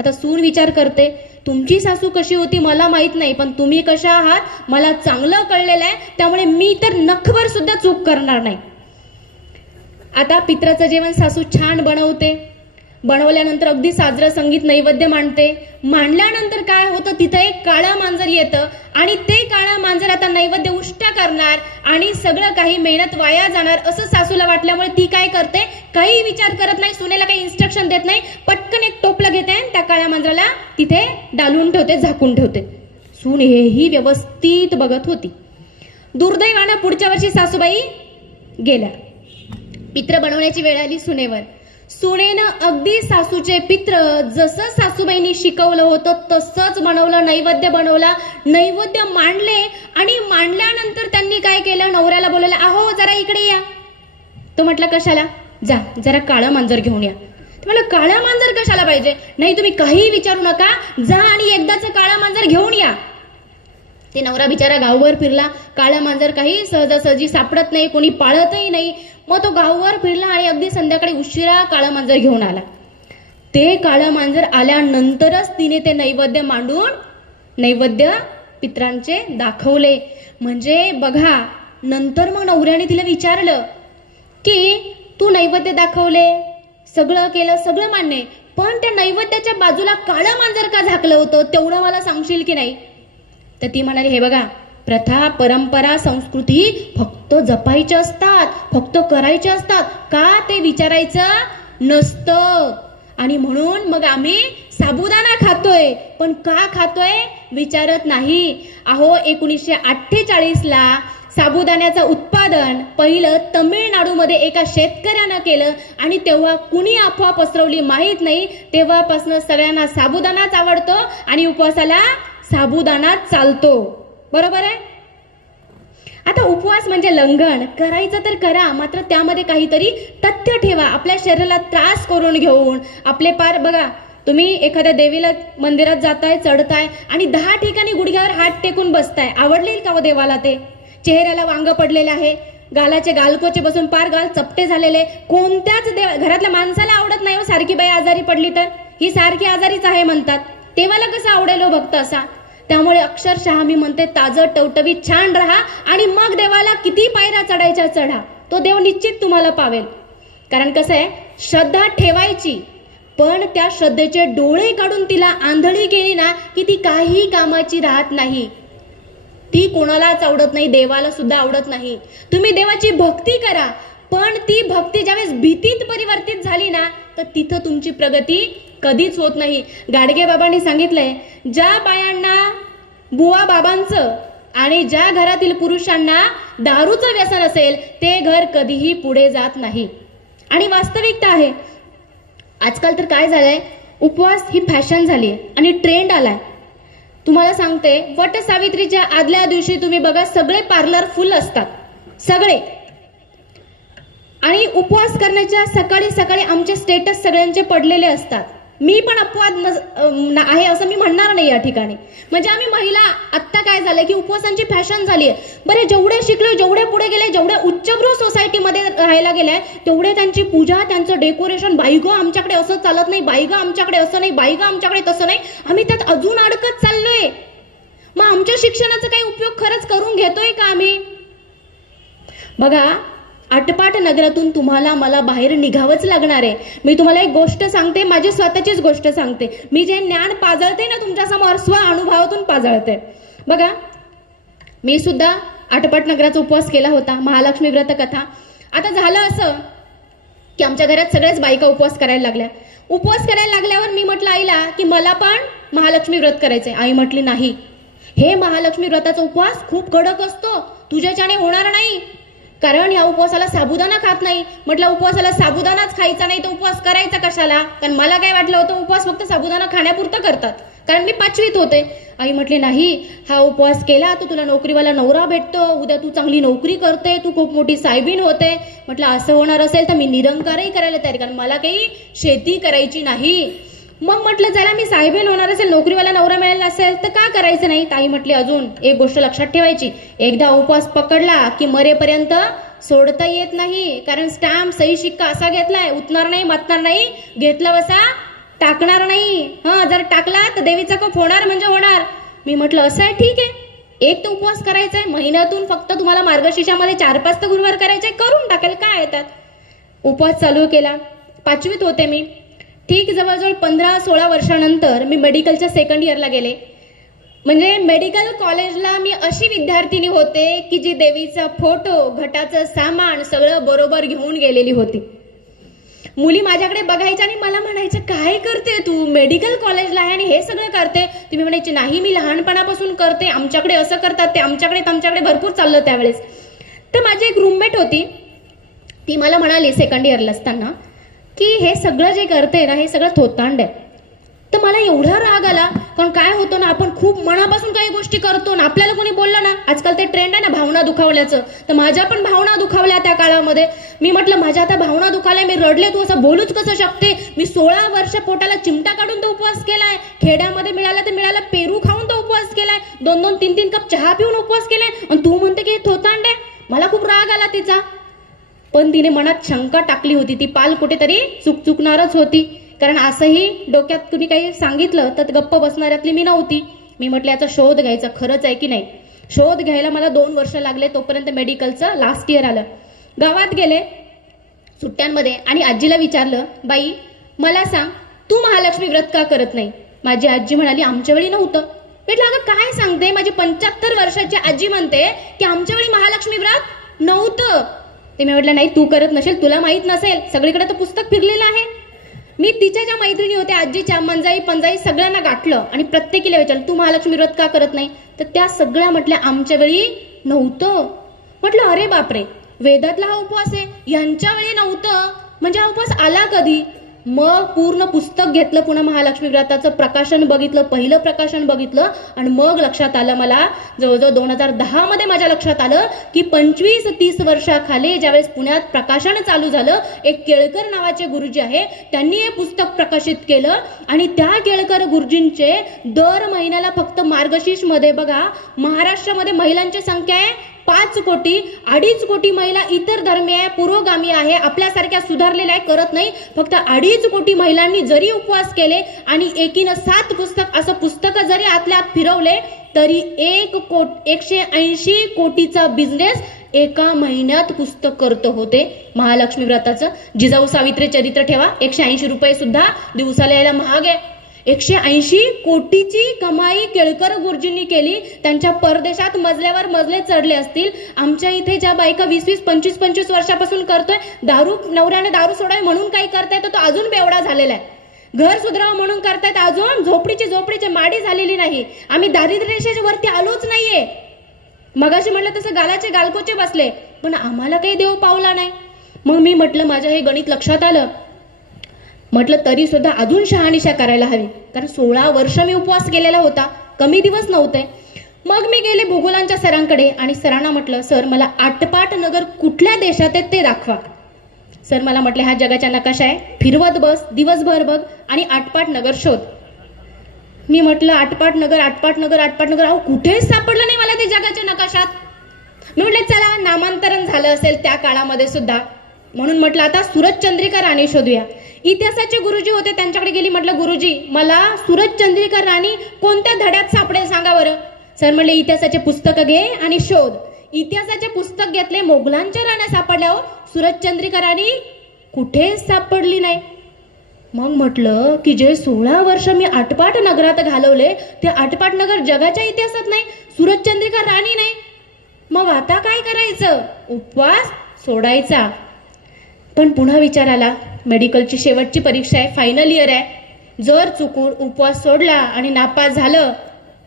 आता सून विचार करते, तुमची सासू कशी होती मला माहित नाही, पण तुम्ही कशा आहात मला चांगलं कळलेलं आहे, त्यामुळे मी तर नखभर सुद्धा चूक करणार नाही. आता पित्राचं जेवण सासू छान बनवते. बनवल्यानंतर अगदी साजरं संगीत नैवेद्य मांडते. मांडल्यानंतर काय होतं, तिथं एक काळं मांजर येतं आणि ते काळं मांजर आता नैवेद्य उष्टा करणार आणि सगळं काही मेहनत वाया जाणार असं सासूला वाटल्यामुळे ती काय करते, काही विचार करत नाही, सुनेला काही इन्स्ट्रक्शन देत नाही, पटकन एक टोपलं घेते आणि त्या काळ्या मांजराला तिथे डालून ठेवते, झाकून ठेवते. सून हेही व्यवस्थित बघत होती. दुर्दैवानं पुढच्या वर्षी सासूबाई गेल्या. पित्र बनवण्याची वेळ आली सुनेवर. सुनेनं अगदी सासूचे पित्र जसं सासूबाईंनी शिकवलं होतं तसंच बनवलं, नैवेद्य बनवला, नैवेद्य मांडले आणि मांडल्यानंतर त्यांनी काय केलं, नवऱ्याला बोलवलं, अहो जरा इकडे या. तो म्हटलं कशाला, जा जरा काळं मांजर घेऊन या. मला काळं मांजर कशाला पाहिजे, नाही तुम्ही काही विचारू नका, जा आणि एकदाच काळं मांजर घेऊन या. ते नवरा बिचारा गावभर फिरला, काळं मांजर काही सहजासहजी सापडत नाही, कोणी पाळतही नाही. मग तो गावभर फिरला आणि अगदी संध्याकाळी उशिरा काळं मांजर घेऊन आला. ते काळं मांजर आल्यानंतरच तिने ते नैवेद्य मांडून नैवेद्य पित्रांचे दाखवले. म्हणजे बघा, नंतर मग नवऱ्याने तिला विचारलं की तू नैवेद्य दाखवले, सगळं केलं, सगळं मान्य, पण त्या नैवेद्याच्या बाजूला काळं मांजर का झाकलं होतं, तेवढं मला सांगशील की नाही. तर ती म्हणाली, हे बघा, प्रथा परंपरा संस्कृती फक्त जपायच्या असतात, फक्त करायच्या असतात, का ते विचारायचं नसतं. आणि म्हणून मग आम्ही साबुदाणा खातोय, पण का खातोय विचारत नाही. अहो 1948ला साबुदाण्याचं उत्पादन पहिलं तमिळनाडूमध्ये एका शेतकऱ्यानं केलं आणि तेव्हा कुणी अफवा पसरवली माहित नाही. तेव्हापासून सगळ्यांना साबुदाणाच आवडतो आणि उपवासाला साबुदाणाच चालतो, बरोबर आहे. आता उपवास म्हणजे लंघन करायचं तर करा, मात्र त्यामध्ये काहीतरी तथ्य ठेवा. आपल्या शरीराला त्रास करून घेऊन आपले पार बघा, तुम्ही एखाद्या देवीला मंदिरात जाताय, चढताय आणि 10 ठिकाणी गुडघ्यावर हात टेकून बसताय, आवडलेल का हो देवाला? ते चेहऱ्याला वांग पडलेले आहे, गालाचे गालकोचे बसून पार गाल चपटे झालेले. कोणत्याच घरातल्या माणसाला आवडत नाही हो सारखी बाई आजारी पडली तर. ही सारखी आजारीच आहे म्हणतात. देवाला कसं आवडेल हो भक्त असा? त्यामुळे अक्षरशः मी म्हणते ताजं टवटवीत छान राहा आणि मग देवाला किती पायऱ्या चढायच्या चढा, तो देव निश्चित तुम्हाला पावेल. कारण कसं आहे, श्रद्धा ठेवायची, पण त्या श्रद्धेचे डोळे काढून तिला आंधळी केली ना की ती काही कामाची राहत नाही. ती कोणालाच आवडत नाही, देवाला सुद्धा आवडत नाही. तुम्ही देवाची भक्ती करा, पण ती भक्ती ज्यावेळेस भीतीत परिवर्तित झाली ना तर तिथं तुमची प्रगती कधीच होत नाही. गाडगे बाबांनी सांगितलंय, ज्या बायांना बुवा बाबांचं आणि ज्या घरातील पुरुषांना दारूचं व्यसन असेल ते घर कधीही पुढे जात नाही. आणि वास्तविकता आहे. आजकाल तर काय झालंय, उपवास ही फॅशन झाली आणि ट्रेंड आलाय. तुम्हाला सांगते, वट सावित्रीच्या आदल्या दिवशी तुम्ही बघा सगळे पार्लर फुल असतात, सगळे. आणि उपवास करण्याच्या सकाळी सकाळी आमचे स्टेटस सगळ्यांचे पडलेले असतात. मी पण अपवाद आहे असं मी म्हणणार नाही या ठिकाणी. म्हणजे आम्ही महिला आत्ता काय झालंय की उपवासांची फॅशन झाली आहे. बरे जेवढे शिकले, जेवढे पुढे गेले, जेवढ्या उच्चभ्रू सोसायटीमध्ये राहायला गेले तेवढे त्यांची पूजा, त्यांचं डेकोरेशन, बाई गं आमच्याकडे असं चालत नाही, बाई गं आमच्याकडे असं नाही, बाई गं आमच्याकडे तसं नाही. आम्ही त्यात अजून अडकत चाललोय. मग आमच्या शिक्षणाचा काही उपयोग खरंच करून घेतोय का आम्ही? बघा, आटपाट नगरातून तुम्हाला मला बाहेर निघावंच लागणार आहे. मी तुम्हाला एक गोष्ट सांगते, माझी स्वतःचीच गोष्ट सांगते. मी जे ज्ञान पाजळते ना तुमच्या समोर, स्व अनुभवातून पाजळते. बघा, मी सुद्धा आटपाट नगराचा उपवास केला होता, महालक्ष्मी व्रत कथा. आता झालं असं की आमच्या घरात सगळ्याच बायका उपवास करायला लागल्या. उपवास करायला लागल्यावर मी म्हटलं आईला की मला पण महालक्ष्मी व्रत करायचंय. आई म्हटली नाही, हे महालक्ष्मी व्रताचा उपवास खूप कडक असतो, तुझ्याच्याने होणार नाही, कारण या उपवासाला साबुदाणा खात नाही. म्हटलं उपवासाला साबुदाणाच खायचा नाही तर उपवास करायचा कशाला? कारण मला काय वाटलं होतं उपवास फक्त साबुदाणा खाण्यापुरतं करतात, कारण मी 5वीत होते. आई म्हटली नाही, हा उपवास केला तर तुला नोकरीवाला नवरा भेटतो, उद्या तू चांगली नोकरी करते, तू खूप मोठी साहेबीन होते. म्हटलं असं होणार असेल तर मी निरंकारही करायला तयार, कारण मला काही शेती करायची नाही. मग म्हटलं चला मी साहेबीन होणार असेल, नोकरीवाला नवरा मिळाला असेल तर का करायचं नाही? ताई म्हटली अजून एक गोष्ट लक्षात ठेवायची, एकदा उपवास पकडला की मरेपर्यंत सोडता येत नाही. कारण स्टॅम्प सही शिक्का असा घेतलाय, उतणार नाही, मातणार नाही, घेतला वसा टाकणार नाही. जर टाकला तर देवीचा कोप होणार म्हणजे होणार. मी म्हटलं असं आहे, ठीक आहे, एक तर उपवास करायचा आहे, महिन्यातून फक्त तुम्हाला मार्गशीर्षामध्ये 4-5 तर गुरुवार करायचे, करून टाकेल, काय येतात. उपवास चालू केला. 5वीत होते मी. ठीक जवळजवळ 15-16 वर्षानंतर मी मेडिकलच्या 2nd इयरला गेले. म्हणजे मेडिकल कॉलेजला मी अशी विद्यार्थिनी होते की जी देवीचा फोटो, घटाचं सामान सगळं बरोबर घेऊन गेलेली होती. मुली माझ्याकडे बघायच्या आणि मला म्हणायचं, काय करते तू, मेडिकल कॉलेजला आहे आणि हे सगळं करते? तुम्ही म्हणायचे नाही, मी लहानपणापासून करते, आमच्याकडे असं करतात ते, आमच्याकडे भरपूर चाललं त्यावेळेस. तर माझी एक रूममेट होती, ती मला म्हणाली 2nd इयरला असताना की हे सगळं जे करते ना हे सगळं थोतांड आहे. तर मला एवढा राग आला, कारण काय होतं ना, आपण खूप मनापासून काही गोष्टी करतो ना, आपल्याला कोणी बोललं ना, आजकाल ते ट्रेंड आहे ना भावना दुखावल्याचं, तर माझ्या पण भावना दुखावल्या त्या काळामध्ये. मी म्हटलं माझ्या आता भावना दुखावल्या, मी रडले, तू असं बोलूच कसं शकते? मी 16 वर्ष पोटाला चिमटा काढून तो उपवास केलाय, खेड्यामध्ये मिळाला तर मिळाला पेरू खाऊन तो उपवास केलाय, 2-2, 3-3 कप चहा पिऊन उपवास केलाय, आणि तू म्हणते की हे थोतांड आहे. मला खूप राग आला तिचा, पण तिने मनात शंका टाकली होती, ती पाल कुठेतरी चुकणारच होती. कारण असंही डोक्यात कुणी काही सांगितलं तर गप्प बसणाऱ्यातली मी नव्हती. मी म्हटलं याचा शोध घ्यायचा, खरंच आहे की नाही. शोध घ्यायला मला 2 वर्ष लागले, तोपर्यंत मेडिकलचं लास्ट इयर आलं. गावात गेले सुट्ट्यांमध्ये आणि आजीला विचारलं, बाई मला सांग, तू महालक्ष्मी व्रत का करत नाही? माझी आजी म्हणाली, आमच्या वेळी नव्हतं. म्हटलं अगं काय सांगते, माझी 75 वर्षाची आजी म्हणते की आमच्या वेळी महालक्ष्मी व्रत नव्हतं. ते मी म्हटलं नाही, तू करत नसेल, तुला माहित नसेल, सगळीकडे तर पुस्तक फिरलेलं आहे. मी तिच्या ज्या मैत्रिणी होत्या, आजीच्या, मंजाई पंजाई सगळ्यांना गाठलं आणि प्रत्येकीला विचारलं, तू महालक्ष्मी व्रत का करत नाही? तर त्या सगळ्या म्हटल्या आमच्या वेळी नव्हतं. म्हटलं अरे बापरे, वेदातला हा उपवास आहे, यांच्या वेळी नव्हतं, म्हणजे हा उपवास आला कधी? मग पूर्ण पुस्तक घेतलं, पुन्हा महालक्ष्मी व्रताचं प्रकाशन बघितलं, पहिलं प्रकाशन बघितलं आणि मग लक्षात आलं, मला जवळजवळ 2010 मध्ये माझ्या लक्षात आलं की 25-30 वर्षाखाली ज्यावेळेस पुण्यात प्रकाशन चालू झालं, एक केळकर नावाचे गुरुजी आहे, त्यांनी हे पुस्तक प्रकाशित केलं आणि त्या केळकर गुरुजींचे दर महिन्याला फक्त मार्गशीर्ष मध्ये बघा, महाराष्ट्रामध्ये महिलांची संख्या आहे 5 कोटी, 2.5 कोटी महिला इतर धर्मीय आहे, पुरोगामी आहे, आपल्यासारख्या सुधारलेल्या आहे, करत नाही. फक्त 2.5 कोटी महिलांनी जरी उपवास केले आणि एकीनं 7 पुस्तक असं पुस्तक जरी आतल्या आत फिरवले तरी 180 कोटीचा बिझनेस एका महिन्यात पुस्तक करत होते महालक्ष्मी व्रताचं. जिजाऊ सावित्री चरित्र ठेवा, 180 रुपये सुद्धा दिवसाला यायला महाग आहे. 180 कोटीची कमाई केळकर गुरुजींनी केली. त्यांच्या परदेशात मजल्यावर मजले चढले असतील. आमच्या इथे ज्या बायका 20-20, 25-25 वर्षापासून करतोय, नवऱ्याने दारू सोडाय म्हणून काही करताय तो अजून बेवडा झालेला आहे. घर सुधारावं म्हणून करतायत, अजून झोपडीची माडी झालेली नाही. आम्ही दारिद्र्य रेषेच्या वरती आलोच नाहीये. मगाशी म्हटलं तसं गालाचे गालकोचे बसले, पण आम्हाला काही देव पावला नाही. मग मी म्हटलं, माझ्या हे गणित लक्षात आलं. म्हटलं तरी सुद्धा अजून शहानिशा करायला हवी, कारण 16 वर्ष मी उपवास केलेला होता, कमी दिवस नव्हते. मग मी गेले भूगोलांच्या सरांकडे आणि सरांना म्हटलं, सर मला आटपाट नगर कुठल्या देशात आहे ते दाखवा. सर मला म्हटले, हा जगाच्या नकाशा आहे, फिरवत बस, दिवसभर बघ आणि आटपाट नगर शोध. मी म्हटलं आटपाट नगर अहो कुठेच सापडलं नाही मला ते जगाच्या नकाशात. मी म्हटलं चला नामांतरण झालं असेल त्या काळामध्ये सुद्धा, म्हणून म्हटलं आता सूरजचंद्रिका राणी शोधूया. इतिहासाचे गुरुजी होते, त्यांच्याकडे गेली. म्हटलं गुरुजी मला सूरजचंद्रिका राणी कोणत्या धड्यात सापडेल सांगा बरं. सर म्हणले इतिहासाचे पुस्तक घे आणि शोध. इतिहासाचे पुस्तक घेतले, मोगलांच्या राण्या सापडल्या, हो सूरजचंद्रिका राणी कुठेच सापडली नाही. मग म्हटलं की जे 16 वर्ष मी आटपाट नगरात घालवले ते आटपाट नगर जगाच्या इतिहासात नाही, सूरजचंद्रिका राणी नाही. मग आता काय करायचं? उपवास सोडायचा. पण पुन्हा विचार आला, मेडिकलची शेवटची परीक्षा आहे, फायनल इयर आहे, जर चुकून उपवास सोडला आणि नापास झालं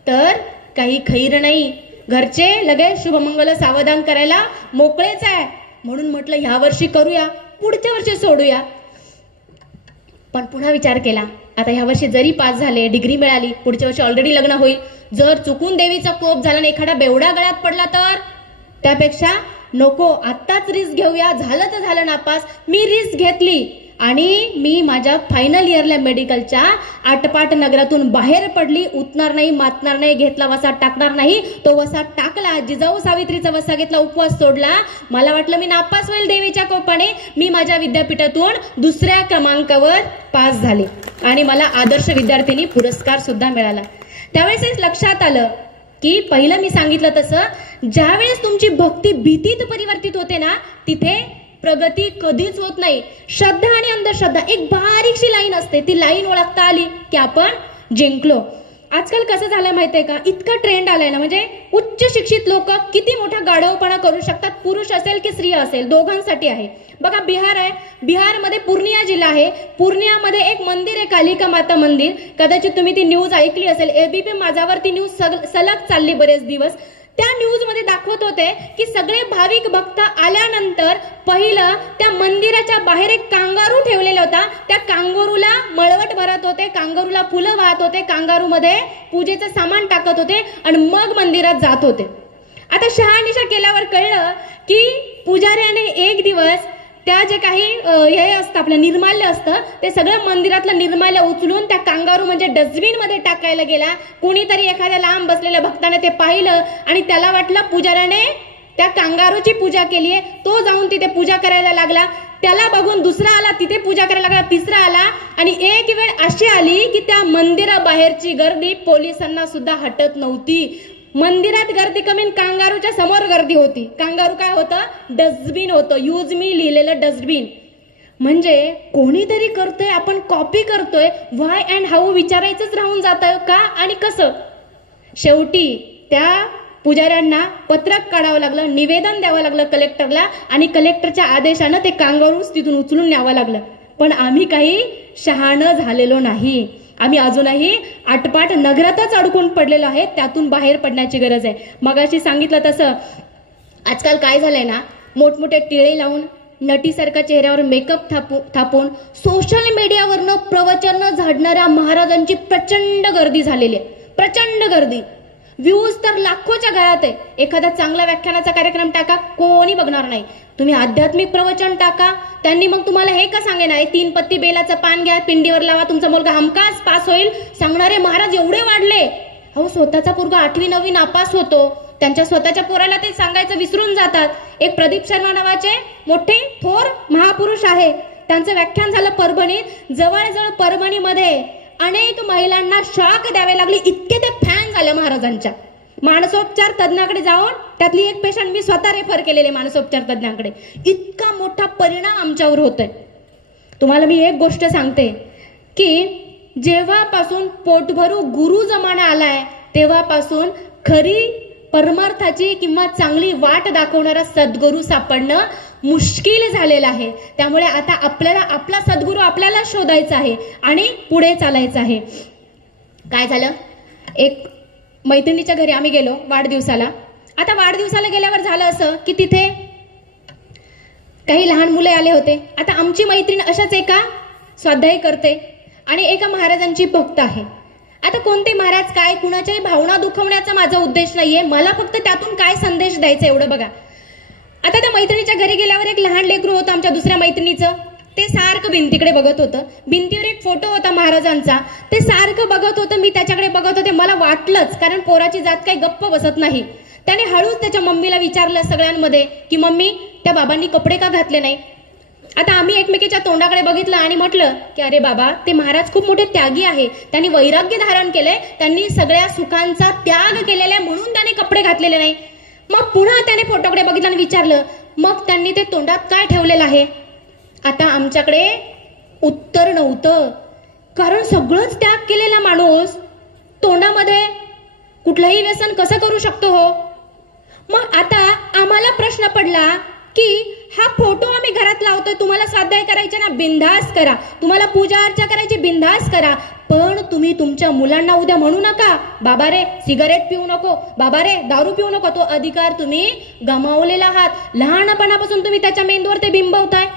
तर काही खैर नाही. घरचे लगेच शुभमंगल सावधान करायला मोकळेच आहे. म्हणून म्हटलं ह्या वर्षी करूया, पुढच्या वर्षी सोडूया. पण पुन्हा विचार केला, आता ह्या वर्षी जरी पास झाले, डिग्री मिळाली, पुढच्या वर्षी ऑलरेडी लग्न होईल, जर चुकून देवीचा कोप झाला आणि एखादा बेवडा गळ्यात पडला तर त्यापेक्षा नको, आत्ताच रिस्क घेऊया. झालं तर झालं नापास. मी रिस्क घेतली आणि मी माझ्या फायनल इयरला मेडिकलच्या आटपाट नगरातून बाहेर पडली. उतणार नाही, मातणार नाही, घेतला वसा टाकणार नाही, तो वसा टाकला. जिजाऊ सावित्रीचा वसा घेतला, उपवास सोडला. मला वाटलं मी नापास होईल देवीच्या कोपाने. मी माझ्या विद्यापीठातून 2ऱ्या क्रमांकावर पास झाले आणि मला आदर्श विद्यार्थिनी पुरस्कार सुद्धा मिळाला. त्यावेळेस लक्षात आलं की पहिलं मी सांगितलं तसं ज्यावेळेस तुमची भक्ती भीतीत परिवर्तित होते ना, तिथे प्रगती कधीच होत नाही. श्रद्धा आणि अंधश्रद्धा एक बारीकशी लाईन असते, ती लाईन ओळखता आली की आपण जिंकलो. आजकाल कसं झालं माहितीये का, इतका ट्रेंड आलाय ना, म्हणजे उच्च शिक्षित लोक किती मोठा गाढवपणा करू शकतात, पुरुष असेल की स्त्री असेल, दोघांसाठी आहे. बघा बिहार आहे, बिहारमध्ये पूर्णिया जिल्हा आहे, पूर्णियामध्ये एक मंदिर आहे, कालिका माता मंदिर. कदाचित तुम्ही ती न्यूज ऐकली असेल, एबीपी माझावर ती न्यूज सलग चालली बरेच दिवस. त्या न्यूज मध्ये दाखवत होते की सगळे भाविक भक्त आल्यानंतर पहिलं त्या मंदिराच्या बाहेर एक कांगारू ठेवलेला होता, त्या कांगारूला मळवट भरत होते, कांगारूला फुलं वाहत होते, कांगारू मध्ये पूजेचं सामान टाकत होते आणि मग मंदिरात जात होते. आता शहानिशा केल्यावर कळलं की पुजाऱ्याने एक दिवस त्या जे काही हे असतं आपलं निर्माल्य असतं ते सगळं मंदिरातलं निर्माल्य उचलून त्या कांगारू म्हणजे डस्टबिन मध्ये टाकायला गेला. कोणीतरी एखाद्या लांब बसलेल्या भक्ताने ते पाहिलं आणि त्याला वाटलं पुजाऱ्याने त्या कांगारूची पूजा केली आहे. तो जाऊन तिथे पूजा करायला लागला. त्याला बघून दुसरा आला, तिथे पूजा करायला लागला, तिसरा आला आणि एक वेळ अशी आली की त्या मंदिराबाहेरची गर्दी पोलिसांना सुद्धा हटत नव्हती. मंदिरात गर्दी कमी, कांगारूच्या समोर गर्दी होती. कांगारू काय होतं? डस्टबिन होतं, यूज मी लिहिलेलं डस्टबिन. म्हणजे कोणीतरी करतोय, आपण कॉपी करतोय, व्हाय अँड हाऊ विचारायचंच राहून जातं का आणि कसं. शेवटी त्या पुजाऱ्यांना पत्रक काढावं लागलं, निवेदन द्यावं लागलं कलेक्टरला आणि कलेक्टरच्या आदेशानं ते कांगारूच तिथून उचलून न्यावं लागलं. पण आम्ही काही शहाणं झालेलो नाही. आम्ही अजूनही आटपाट नगरातच अडकून पडलेलो आहे, त्यातून बाहेर पडण्याची गरज आहे. मगाशी सांगितलं तसं आजकाल काय झालंय ना, मोठमोठे टिळे लावून नटीसारखा चेहऱ्यावर मेकअप थापून सोशल मीडियावरनं प्रवचन झाडणाऱ्या महाराजांची प्रचंड गर्दी झालेली आहे. प्रचंड गर्दी. व्ह्यूज तर लाखोच्या घरात आहे. एखादा चांगला व्याख्यानाचा कार्यक्रम टाका, कोणी बघणार नाही. तुम्ही आध्यात्मिक प्रवचन टाका, त्यांनी मग तुम्हाला हे का सांगेना, 3 पत्ती बेलाचं पान घ्या, पिंडीवर लावा, तुमचा मुलगा हमखास पास होईल. सांगणारे महाराज एवढे वाढले. अहो, स्वतःचा पोरगा 8वी 9वी नापास होतो, त्यांच्या स्वतःच्या पोराला ते सांगायचं विसरून जातात. एक प्रदीप शर्मा नावाचे मोठे थोर महापुरुष आहे, त्यांचं व्याख्यान झालं परभणीत. जवळजवळ परभणीमध्ये अनेक महिलांना शॉक द्यावे लागले, इतके ते फॅन झाले महाराजांच्या. मानसोपचार तज्ञाकडे जाऊन त्यातली एक पेशंट मी स्वतः रेफर केलेले मानसोपचार तज्ञाकडे. इतका मोठा परिणाम आमच्यावर होतोय. तुम्हाला मी एक गोष्ट सांगते की जेव्हापासून पोटभरू गुरु जमाना आलाय तेव्हापासून खरी परमार्थाची किंवा चांगली वाट दाखवणारा सद्गुरू सापडणं मुश्किल झालेलं आहे. त्यामुळे आता आपल्याला आपला सद्गुरू आपल्याला शोधायचा आहे आणि पुढे चालायचं आहे. काय झालं, एक मैत्रिणीच्या घरी आम्ही गेलो वाढदिवसाला. आता वाढदिवसाला गेल्यावर झालं असं की तिथे काही लहान मुले आले होते. आता आमची मैत्रीण अशाच एका स्वाध्याय करते आणि एका महाराजांची भक्त आहे. आता कोणते महाराज काय, कुणाच्याही भावना दुखवण्याचा माझा उद्देश नाहीये, मला फक्त त्यातून काय संदेश द्यायचा एवढं बघा. आता त्या मैत्रिणीच्या घरी गेल्यावर एक लहान लेकरू होतं आमच्या दुसऱ्या मैत्रिणीचं. ते सारखं भिंतीकडे बघत होतं. भिंतीवर एक फोटो होता महाराजांचा, ते सारखं बघत होतं. मी त्याच्याकडे बघत होते. मला वाटलंच, कारण पोराची जात काही गप्प बसत नाही. त्याने हळूच त्याच्या मम्मीला विचारलं सगळ्यांमध्ये की मम्मी, त्या बाबांनी कपडे का घातले नाही. आता आम्ही एकमेकीच्या तोंडाकडे बघितलं आणि म्हटलं की अरे बाबा, ते महाराज खूप मोठे त्यागी आहे, त्यांनी वैराग्य धारण केलंय, त्यांनी सगळ्या सुखांचा त्याग केलेला आहे म्हणून त्याने कपडे घातलेले नाही. मग पुन्हा त्याने फोटोकडे बघितलं आणि विचारलं मग त्यांनी ते तोंडात काय ठेवलेलं आहे. आता आमच्याकडे उत्तर नव्हतं, कारण सगळंच त्याग केलेला माणूस तोंडामध्ये कुठलंही व्यसन कसं करू शकतो हो. मग आता आम्हाला प्रश्न पडला की हा फोटो आम्ही घरात लावतोय, तुम्हाला स्वाध्याय करायचे ना, बिनधास्त करा, तुम्हाला पूजा अर्चा करायची बिनधास्त करा, पण तुम्ही तुमच्या मुलांना उद्या म्हणू नका बाबा रे सिगारेट पिऊ नको, बाबा रे दारू पिऊ नको. तो अधिकार तुम्ही गमावलेला आहात. लहानपणापासून तुम्ही त्याच्या मेंदूवर ते बिंबवताय.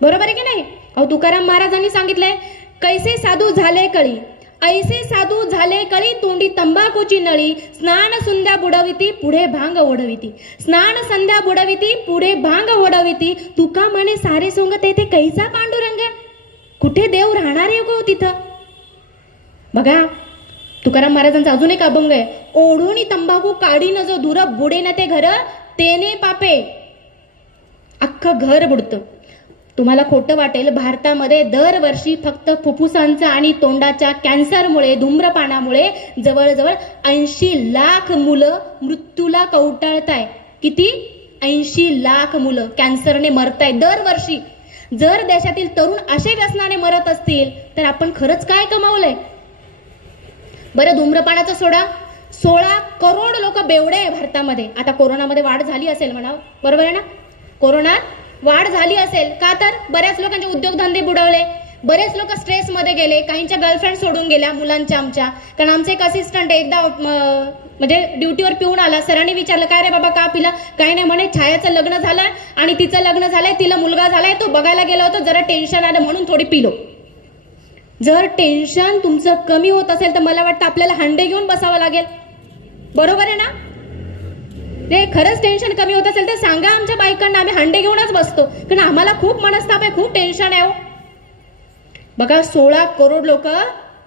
बरोबर आहे की नाही. अहो, तुकाराम महाराजांनी सांगितलंय, कैसे साधू झाले कळी, ऐसे साधू झाले कळी, तोंडी तंबाखूची नळी, स्नान संध्या बुडविती पुढे भांग ओढविती, स्नान संध्या बुडविती पुढे भांग ओढविती, तुका म्हणे सारे सोंग तेथे कैसा पांडुरंग. कुठे देव राहणार आहे गो तिथं. बघा, तुकाराम महाराजांचा अजून एक अभंग आहे, ओढून तंबाखू काढी न जो दूर बुडे न ते घर तेने पापे. अख्खं घर बुडतं. तुम्हाला खोटं वाटेल, भारतामध्ये दरवर्षी फक्त फुफ्फुसांचा आणि तोंडाच्या कॅन्सरमुळे, धूम्रपानामुळे जवळजवळ 80 लाख मुलं मृत्यूला कवटाळताय. किती? 80 लाख मुलं कॅन्सरने मरताय दरवर्षी. जर देशातील तरुण असे व्यसनाने मरत असतील तर आपण खरंच काय कमावलंय. बरं, धूम्रपानाचं सोडा, 16 करोड लोक बेवडे आहे भारतामध्ये. आता कोरोनामध्ये वाढ झाली असेल म्हणा, बरोबर आहे ना. कोरोनात वाढ झाली असेल का, तर बऱ्याच लोकांचे उद्योगधंदे बुडवले, बरेच लोक स्ट्रेसमध्ये गेले, काहींच्या गर्लफ्रेंड सोडून गेल्या मुलांच्या आमच्या. कारण आमचा एक असिस्टंट एकदा म्हणजे ड्युटीवर पिऊन आला. सरांनी विचारलं काय रे बाबा का पिला. काही नाही म्हणे, छायाचं लग्न झालं आणि तिचं लग्न झालंय, तिला मुलगा झालाय, तो बघायला गेला होता, जरा टेन्शन आलं म्हणून थोडी पिलो. जर टेन्शन तुमचं कमी होत असेल तर मला वाटतं आपल्याला हंडे घेऊन बसावं लागेल. बरोबर आहे ना. रे खरंच टेन्शन कमी होत असेल तर सांगा आमच्या बायकांना, आम्ही हंडे घेऊनच बसतो, कारण आम्हाला खूप मनस्ताप आहे, खूप टेन्शन आहे. बघा, 16 करोड लोक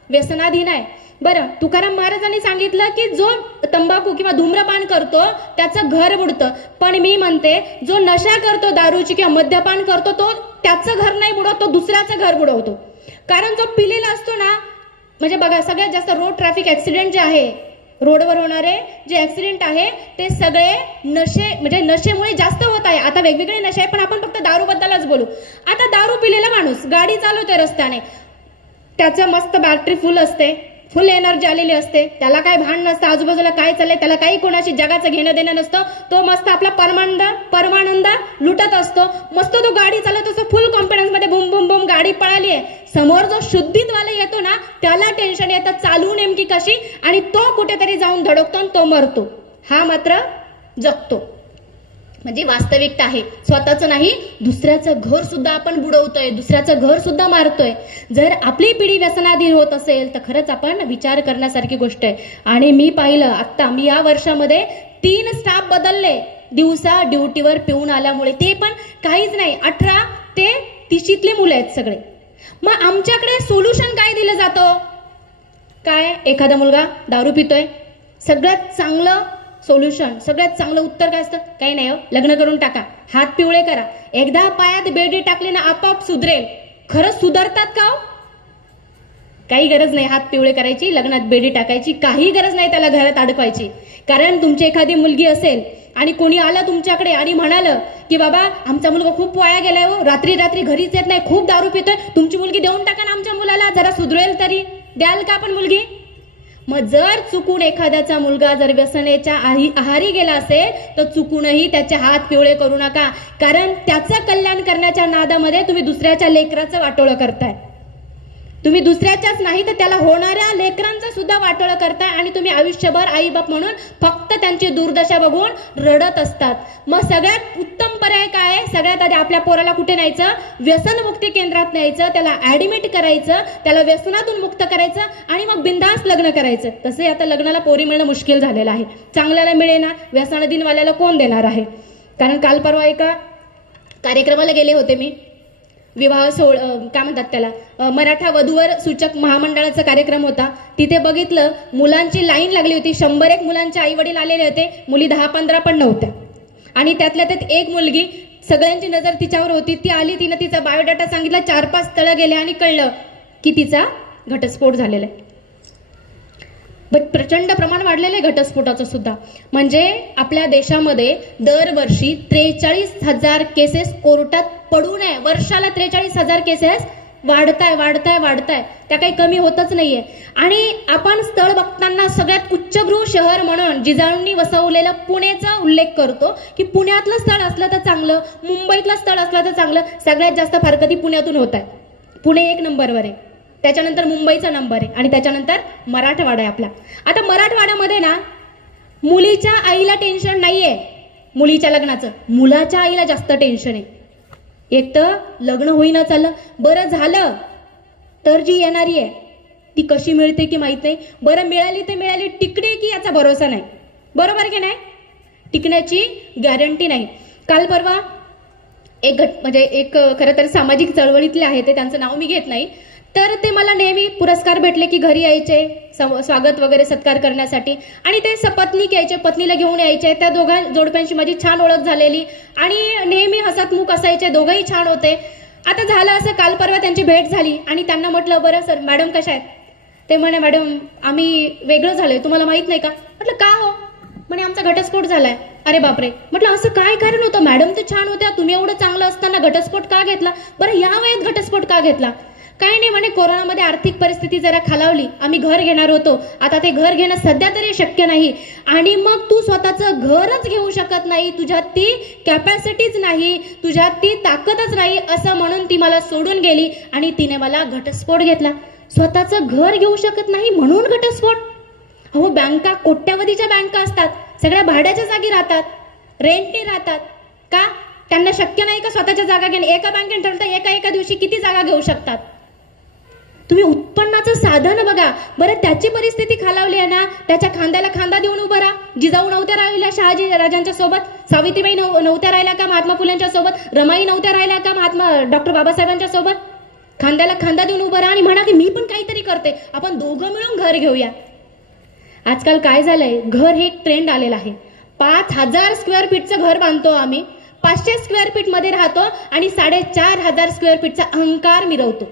व्यसनाधीन आहे. बरं, तुकाराम महाराजांनी सांगितलं की जो तंबाखू किंवा धूम्रपान करतो त्याचं घर बुडतं. पण मी म्हणते, जो नशा करतो दारूची किंवा मद्यपान करतो तो त्याचं घर नाही बुडवत, तो दुसऱ्याचं घर बुडवतो. कारण जो पिलेला असतो ना, म्हणजे बघा, सगळ्यात जास्त रोड ट्रॅफिक ऍक्सिडेंट जे आहे, रोडवर होणारे जे ऍक्सिडेंट आहे ते सगळे म्हणजे नशेमुळे जास्त होत आहे. आता वेगवेगळे नशे आहे, पण आपण फक्त दारूबद्दलच बोलू. आता दारू पिलेला माणूस गाडी चालवतोय रस्त्याने, त्याचं मस्त बॅटरी फुल असते, फुल एनर्जी आलेली असते, त्याला काय भान नसतं आजूबाजूला काय चाललंय, त्याला काही कोणाशी जगाचं घेणं देणं नसतं. तो मस्त आपला परमानंद लुटत असतो. मस्त तो गाडी चालवत असतो फुल कॉन्फिडन्स मध्ये, बुम बुम बुम गाडी पळाली आहे. समोर जो शुद्धीतवाला येतो ना, त्याला टेन्शन येतं चालू नेमकी कशी, आणि तो कुठेतरी जाऊन धडकतो आणि तो मरतो. हा मात्र जगतो. म्हणजे वास्तविकता आहे. स्वतःचं नाही, दुसऱ्याचं घर सुद्धा आपण बुडवतोय, दुसऱ्याचं घर सुद्धा मारतोय. जर आपली पिढी व्यसनाधीन होत असेल तर खरंच आपण विचार करण्यासारखी गोष्ट आहे. आणि मी पाहिलं आता, मी या वर्षामध्ये 3 स्टाफ बदलले दिवसा ड्युटीवर पिऊन आल्यामुळे. ते पण काहीच नाही, 18 ते 30ली मुलं आहेत सगळे. मग आमच्याकडे सोल्युशन काय दिलं जातं? काय, एखादा मुलगा दारू पितोय, सगळ्यात चांगलं सोल्युशन, सगळ्यात चांगलं उत्तर काय असतं? काही नाही हो, लग्न करून टाका, हात पिवळे करा. एकदा पायात बेडी टाकली ना आपोआप सुधरेल. खरंच सुधारतात का हो? काही गरज नाही हात पिवळे करायची, लग्नात बेडी टाकायची, काही गरज नाही त्याला घरात अडकवायची. कारण तुमची एखादी मुलगी असेल आणि कोणी आलं तुमच्याकडे आणि म्हणालं की बाबा आमचा मुलगा खूप वाया गेलाय हो, रात्री रात्री घरीच येत नाही, खूप दारू पितोय, तुमची मुलगी देऊन टाका ना आमच्या मुलाला, जरा सुधरेल तरी. द्याल का आपण मुलगी? मग जर चुकून एखाद्याचा मुलगा जर व्यसनेच्या आहारी गेला असेल तर चुकूनही त्याचे हात पिवळे करू नका. कारण त्याचं कल्याण करण्याच्या नादामध्ये तुम्ही दुसऱ्याच्या लेकराचं वाटोळं करताय. तुम्ही दुसऱ्याच्याच नाही तर त्याला होणाऱ्या लेकरांचं सुद्धा वाटोळं करताय. आणि तुम्ही आयुष्यभर आईबाप म्हणून फक्त त्यांची दुर्दशा बघून रडत असतात. मग सगळ्यात उत्तम पर्याय काय आहे? सगळ्यात आधी आपल्या पोराला कुठे न्यायचं? व्यसनमुक्ती केंद्रात न्यायचं, त्याला ऍडमिट करायचं, त्याला व्यसनातून मुक्त करायचं आणि मग बिनधास्त लग्न करायचं. तसे आता लग्नाला पोरी मिळणं मुश्किल झालेलं आहे. चांगल्याला मिळेना, व्यसनाधीनवाल्याला कोण देणार आहे? कारण काल परवा एका कार्यक्रमाला गेले होते मी, विवाह काय म्हणतात त्याला, मराठा वधूवर सूचक महामंडळाचा कार्यक्रम होता. तिथे बघितलं मुलांची लाईन लागली होती. 101 मुलांचे आई वडील आलेले होते, मुली 10-15 पण नव्हत्या. आणि त्यातल्या त्यात एक मुलगी, सगळ्यांची नजर तिच्यावर होती. ती आली, तिनं तिचा बायोडाटा सांगितला, 4-5 स्थळं गेले आणि कळलं की तिचा घटस्फोट झालेला आहे. प्रचंड प्रमाण वाढलेलं आहे घटस्फोटाचं सुद्धा. म्हणजे आपल्या देशामध्ये दरवर्षी 43,000 केसेस कोर्टात पडू नये, वर्षाला 43,000 केसेस वाढताय. त्या काही कमी होतच नाहीये. आणि आपण स्थळ बघताना सगळ्यात उच्चभ्रू शहर म्हणून जिजाऊंनी वसवलेलं पुण्याचा उल्लेख करतो की पुण्यातलं स्थळ असलं तर चांगलं, मुंबईतलं स्थळ असलं तर चांगलं. सगळ्यात जास्त फारकती पुण्यातून होत आहे. पुणे 1 नंबरवर आहे, त्याच्यानंतर मुंबईचा नंबर आहे आणि त्याच्यानंतर मराठवाडा आहे आपला. आता मराठवाड्यामध्ये ना मुलीच्या आईला टेन्शन नाहीये मुलीच्या लग्नाचं, मुलाच्या आईला जास्त टेन्शन आहे. एक तर लग्न होईना चाललं, बरं झालं तर जी येणारी आहे ती कशी मिळते की माहित नाही. बरं मिळाली तर मिळाली, टिकणे की याचा भरोसा नाही. बरोबर की नाही? टिकण्याची गॅरंटी नाही. काल परवा एक खरं तर सामाजिक चळवळीतले आहे ते, त्यांचं नाव मी घेत नाही, तर ते मला नेहमी पुरस्कार भेटले की घरी यायचे स्वागत वगैरे सत्कार करण्यासाठी. आणि ते सपत्नीक यायचे, पत्नीला घेऊन यायचे. त्या दोघां जोडप्यांशी माझी छान ओळख झालेली आणि नेहमी हसतमुख असायचे, दोघंही छान होते. आता झालं असं, काल परवा त्यांची भेट झाली आणि त्यांना म्हटलं बरं सर मॅडम कशा आहेत? ते म्हणे मॅडम आम्ही वेगळं झालोय, तुम्हाला माहित नाही का? म्हटलं का हो? म्हणे आमचा घटस्फोट झालाय. अरे बापरे. म्हटलं असं काय कारण होतं? मॅडम तर छान होत्या, तुम्ही एवढं चांगलं असताना घटस्फोट का घेतला? बरं या वयात घटस्फोट का घेतला? काही नाही म्हणे, कोरोनामध्ये आर्थिक परिस्थिती जरा खालावली, आम्ही घर घेणार होतो, आता ते घर घेणं सध्या तरी शक्य नाही. आणि मग तू स्वतःचं घरच घेऊ शकत नाही, तुझ्यात ती कॅपॅसिटीच नाही, तुझ्यात ती ताकदच नाही, असं म्हणून ती मला सोडून गेली आणि तिने मला घटस्फोट घेतला. स्वतःचं घर घेऊ शकत नाही म्हणून घटस्फोट? हो, बँका कोट्यावधीच्या बँका असतात, सगळ्या भाड्याच्या जागी राहतात, रेंटने राहतात. का? त्यांना शक्य नाही का स्वतःच्या जागा घेणे? एका बँकेने ठरवतं एका दिवशी किती जागा घेऊ शकतात. तुम्ही उत्पन्नाचं साधन बघा. बरं त्याची परिस्थिती खालावली आहे ना, त्याच्या खांद्याला खांदा देऊन उभं राहा. जिजाऊ नव्हत्या राहिल्या शहाजी राजांच्या सोबत, सावित्रीबाई नव्हत्या राहिल्या का महात्मा फुलेंच्या सोबत, रमाई नव्हत्या राहिल्या का डॉक्टर बाबासाहेबांच्या सोबत? खांद्याला खांदा देऊन उभं राहा आणि म्हणा की मी पण काहीतरी करते, आपण दोघं मिळून घर घेऊया. आजकाल काय झालंय, घर हे एक ट्रेंड आलेला आहे. 5,000 स्क्वेअर फीटचं घर बांधतो आम्ही, 500 स्क्वेअर फीट मध्ये राहतो आणि 4,500 स्क्वेअर फीटचा अहंकार मिरवतो.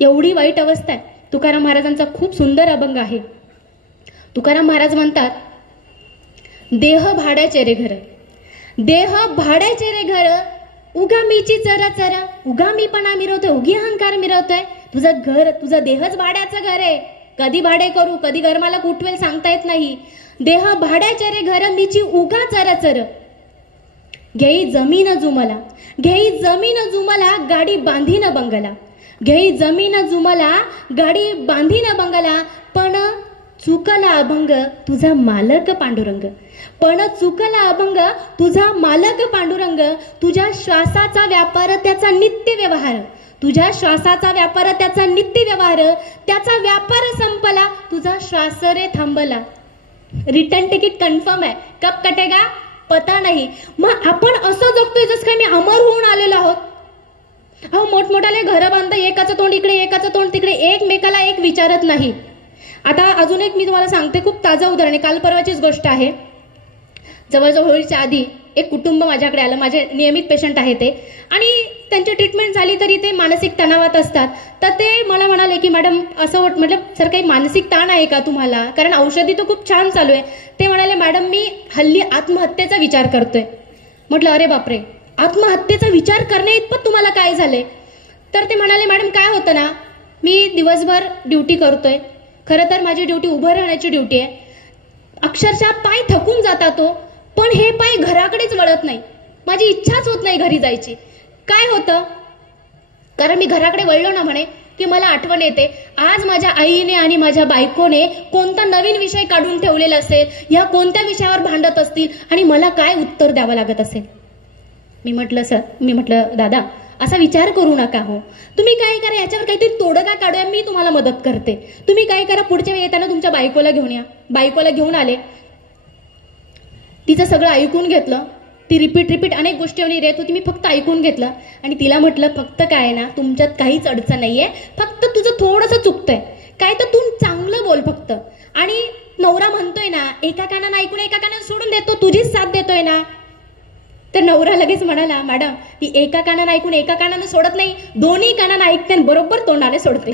एवढी वाईट अवस्था आहे. तुकाराम महाराजांचा खूप सुंदर अभंग आहे. तुकाराम महाराज म्हणतात, देह भाड्याचे रे घर, देह भाड्याचे रे घर, उगा मीची चरा चरा, उगा मी पणा मिरवतोय, उगी अहंकार मिरवतोय. तुझं घर, तुझं देहच भाड्याचं घर आहे. कधी भाडे करू, कधी घर मला कुठवेल सांगता येत नाही. देह भाड्याचे रे घर, मीची उगा चरा चर, घेई जमीन जुमला, घेई जमीन जुमला, गाडी बांधीन बंगला, घेई जमीन जुमला, गाडी बांधीन बंगला, पण चुकला अभंग तुझा मालक पांडुरंग, पण चुकला अभंग तुझा मालक पांडुरंग. तुझ्या श्वासाचा व्यापार त्याचा नित्य व्यवहार, तुझ्या श्वासाचा व्यापार त्याचा नित्य व्यवहार. त्याचा व्यापार संपला, तुझा श्वास रे थांबला. रिटर्न तिकीट कन्फर्म आहे, कब कटेगा पता नाही. मग आपण असं जगतोय जसं काय मी अमर होऊन आलेलो आहोत. अहो मोठमोठाले घरं बांधता, एकाचं तोंड इकडे एकाचं तोंड तिकडे, एकमेकाला एक विचारत नाही. आता अजून एक मी तुम्हाला सांगते, खूप ताजं उदाहरण आहे, काल परवाचीच गोष्ट आहे. जवळजवळ होळीच्या आधी एक कुटुंब माझ्याकडे आलं, माझे नियमित पेशंट आहे ते, आणि त्यांची ट्रीटमेंट झाली तरी ते मानसिक तणावात असतात. तर ते मला म्हणाले की मॅडम असं म्हटलं सर काही मानसिक ताण आहे का तुम्हाला, कारण औषधी तर खूप छान चालू आहे. ते म्हणाले मॅडम मी हल्ली आत्महत्येचा विचार करतोय. म्हटलं अरे बापरे, आत्महत्येचा विचार करणे इतपत तुम्हाला काय झाले. तर ते म्हणाले मॅडम काय होतं ना, मी दिवसभर ड्युटी करतोय, खरं तर माझी ड्युटी उभं राहण्याची ड्युटी आहे, अक्षरशः पाय थकून जातात तो, पण हे पाय घराकडेच वळत नाही, माझी इच्छाच होत नाही घरी जायची. काय होतं, कारण मी घराकडे वळलो ना म्हणे की मला आठवण येते आज माझ्या आईने आणि माझ्या बायकोने कोणता नवीन विषय काढून ठेवलेला असेल, या कोणत्या विषयावर भांडत असतील आणि मला काय उत्तर द्यावं लागत असेल. मी म्हटलं दादा असा विचार करू नका हो, तुम्ही काय करा याच्यावर काहीतरी तोडगा काढूया, मी तुम्हाला मदत करते. तुम्ही काय करा, पुढच्या वेळी येताना तुमच्या बायकोला घेऊन या. बायकोला घेऊन आले, तिचं सगळं ऐकून घेतलं. ती रिपीट अनेक गोष्टी येत होती, मी फक्त ऐकून घेतलं आणि तिला म्हटलं फक्त काय ना, तुमच्यात काहीच अडचण नाहीये, फक्त तुझं थोडंसं चुकतंय काय, तर तू चांगलं बोल फक्त. आणि नवरा म्हणतोय ना, एका कानानं ऐकून एका कानानं सोडून देतो, तुझीच साथ देतोय ना. तर नवरा लगेच म्हणाला मॅडम ती एका कानानं ऐकून एका कानानं सोडत नाही, दोन्ही कानानं ऐकते बरोबर तोंडाने सोडते.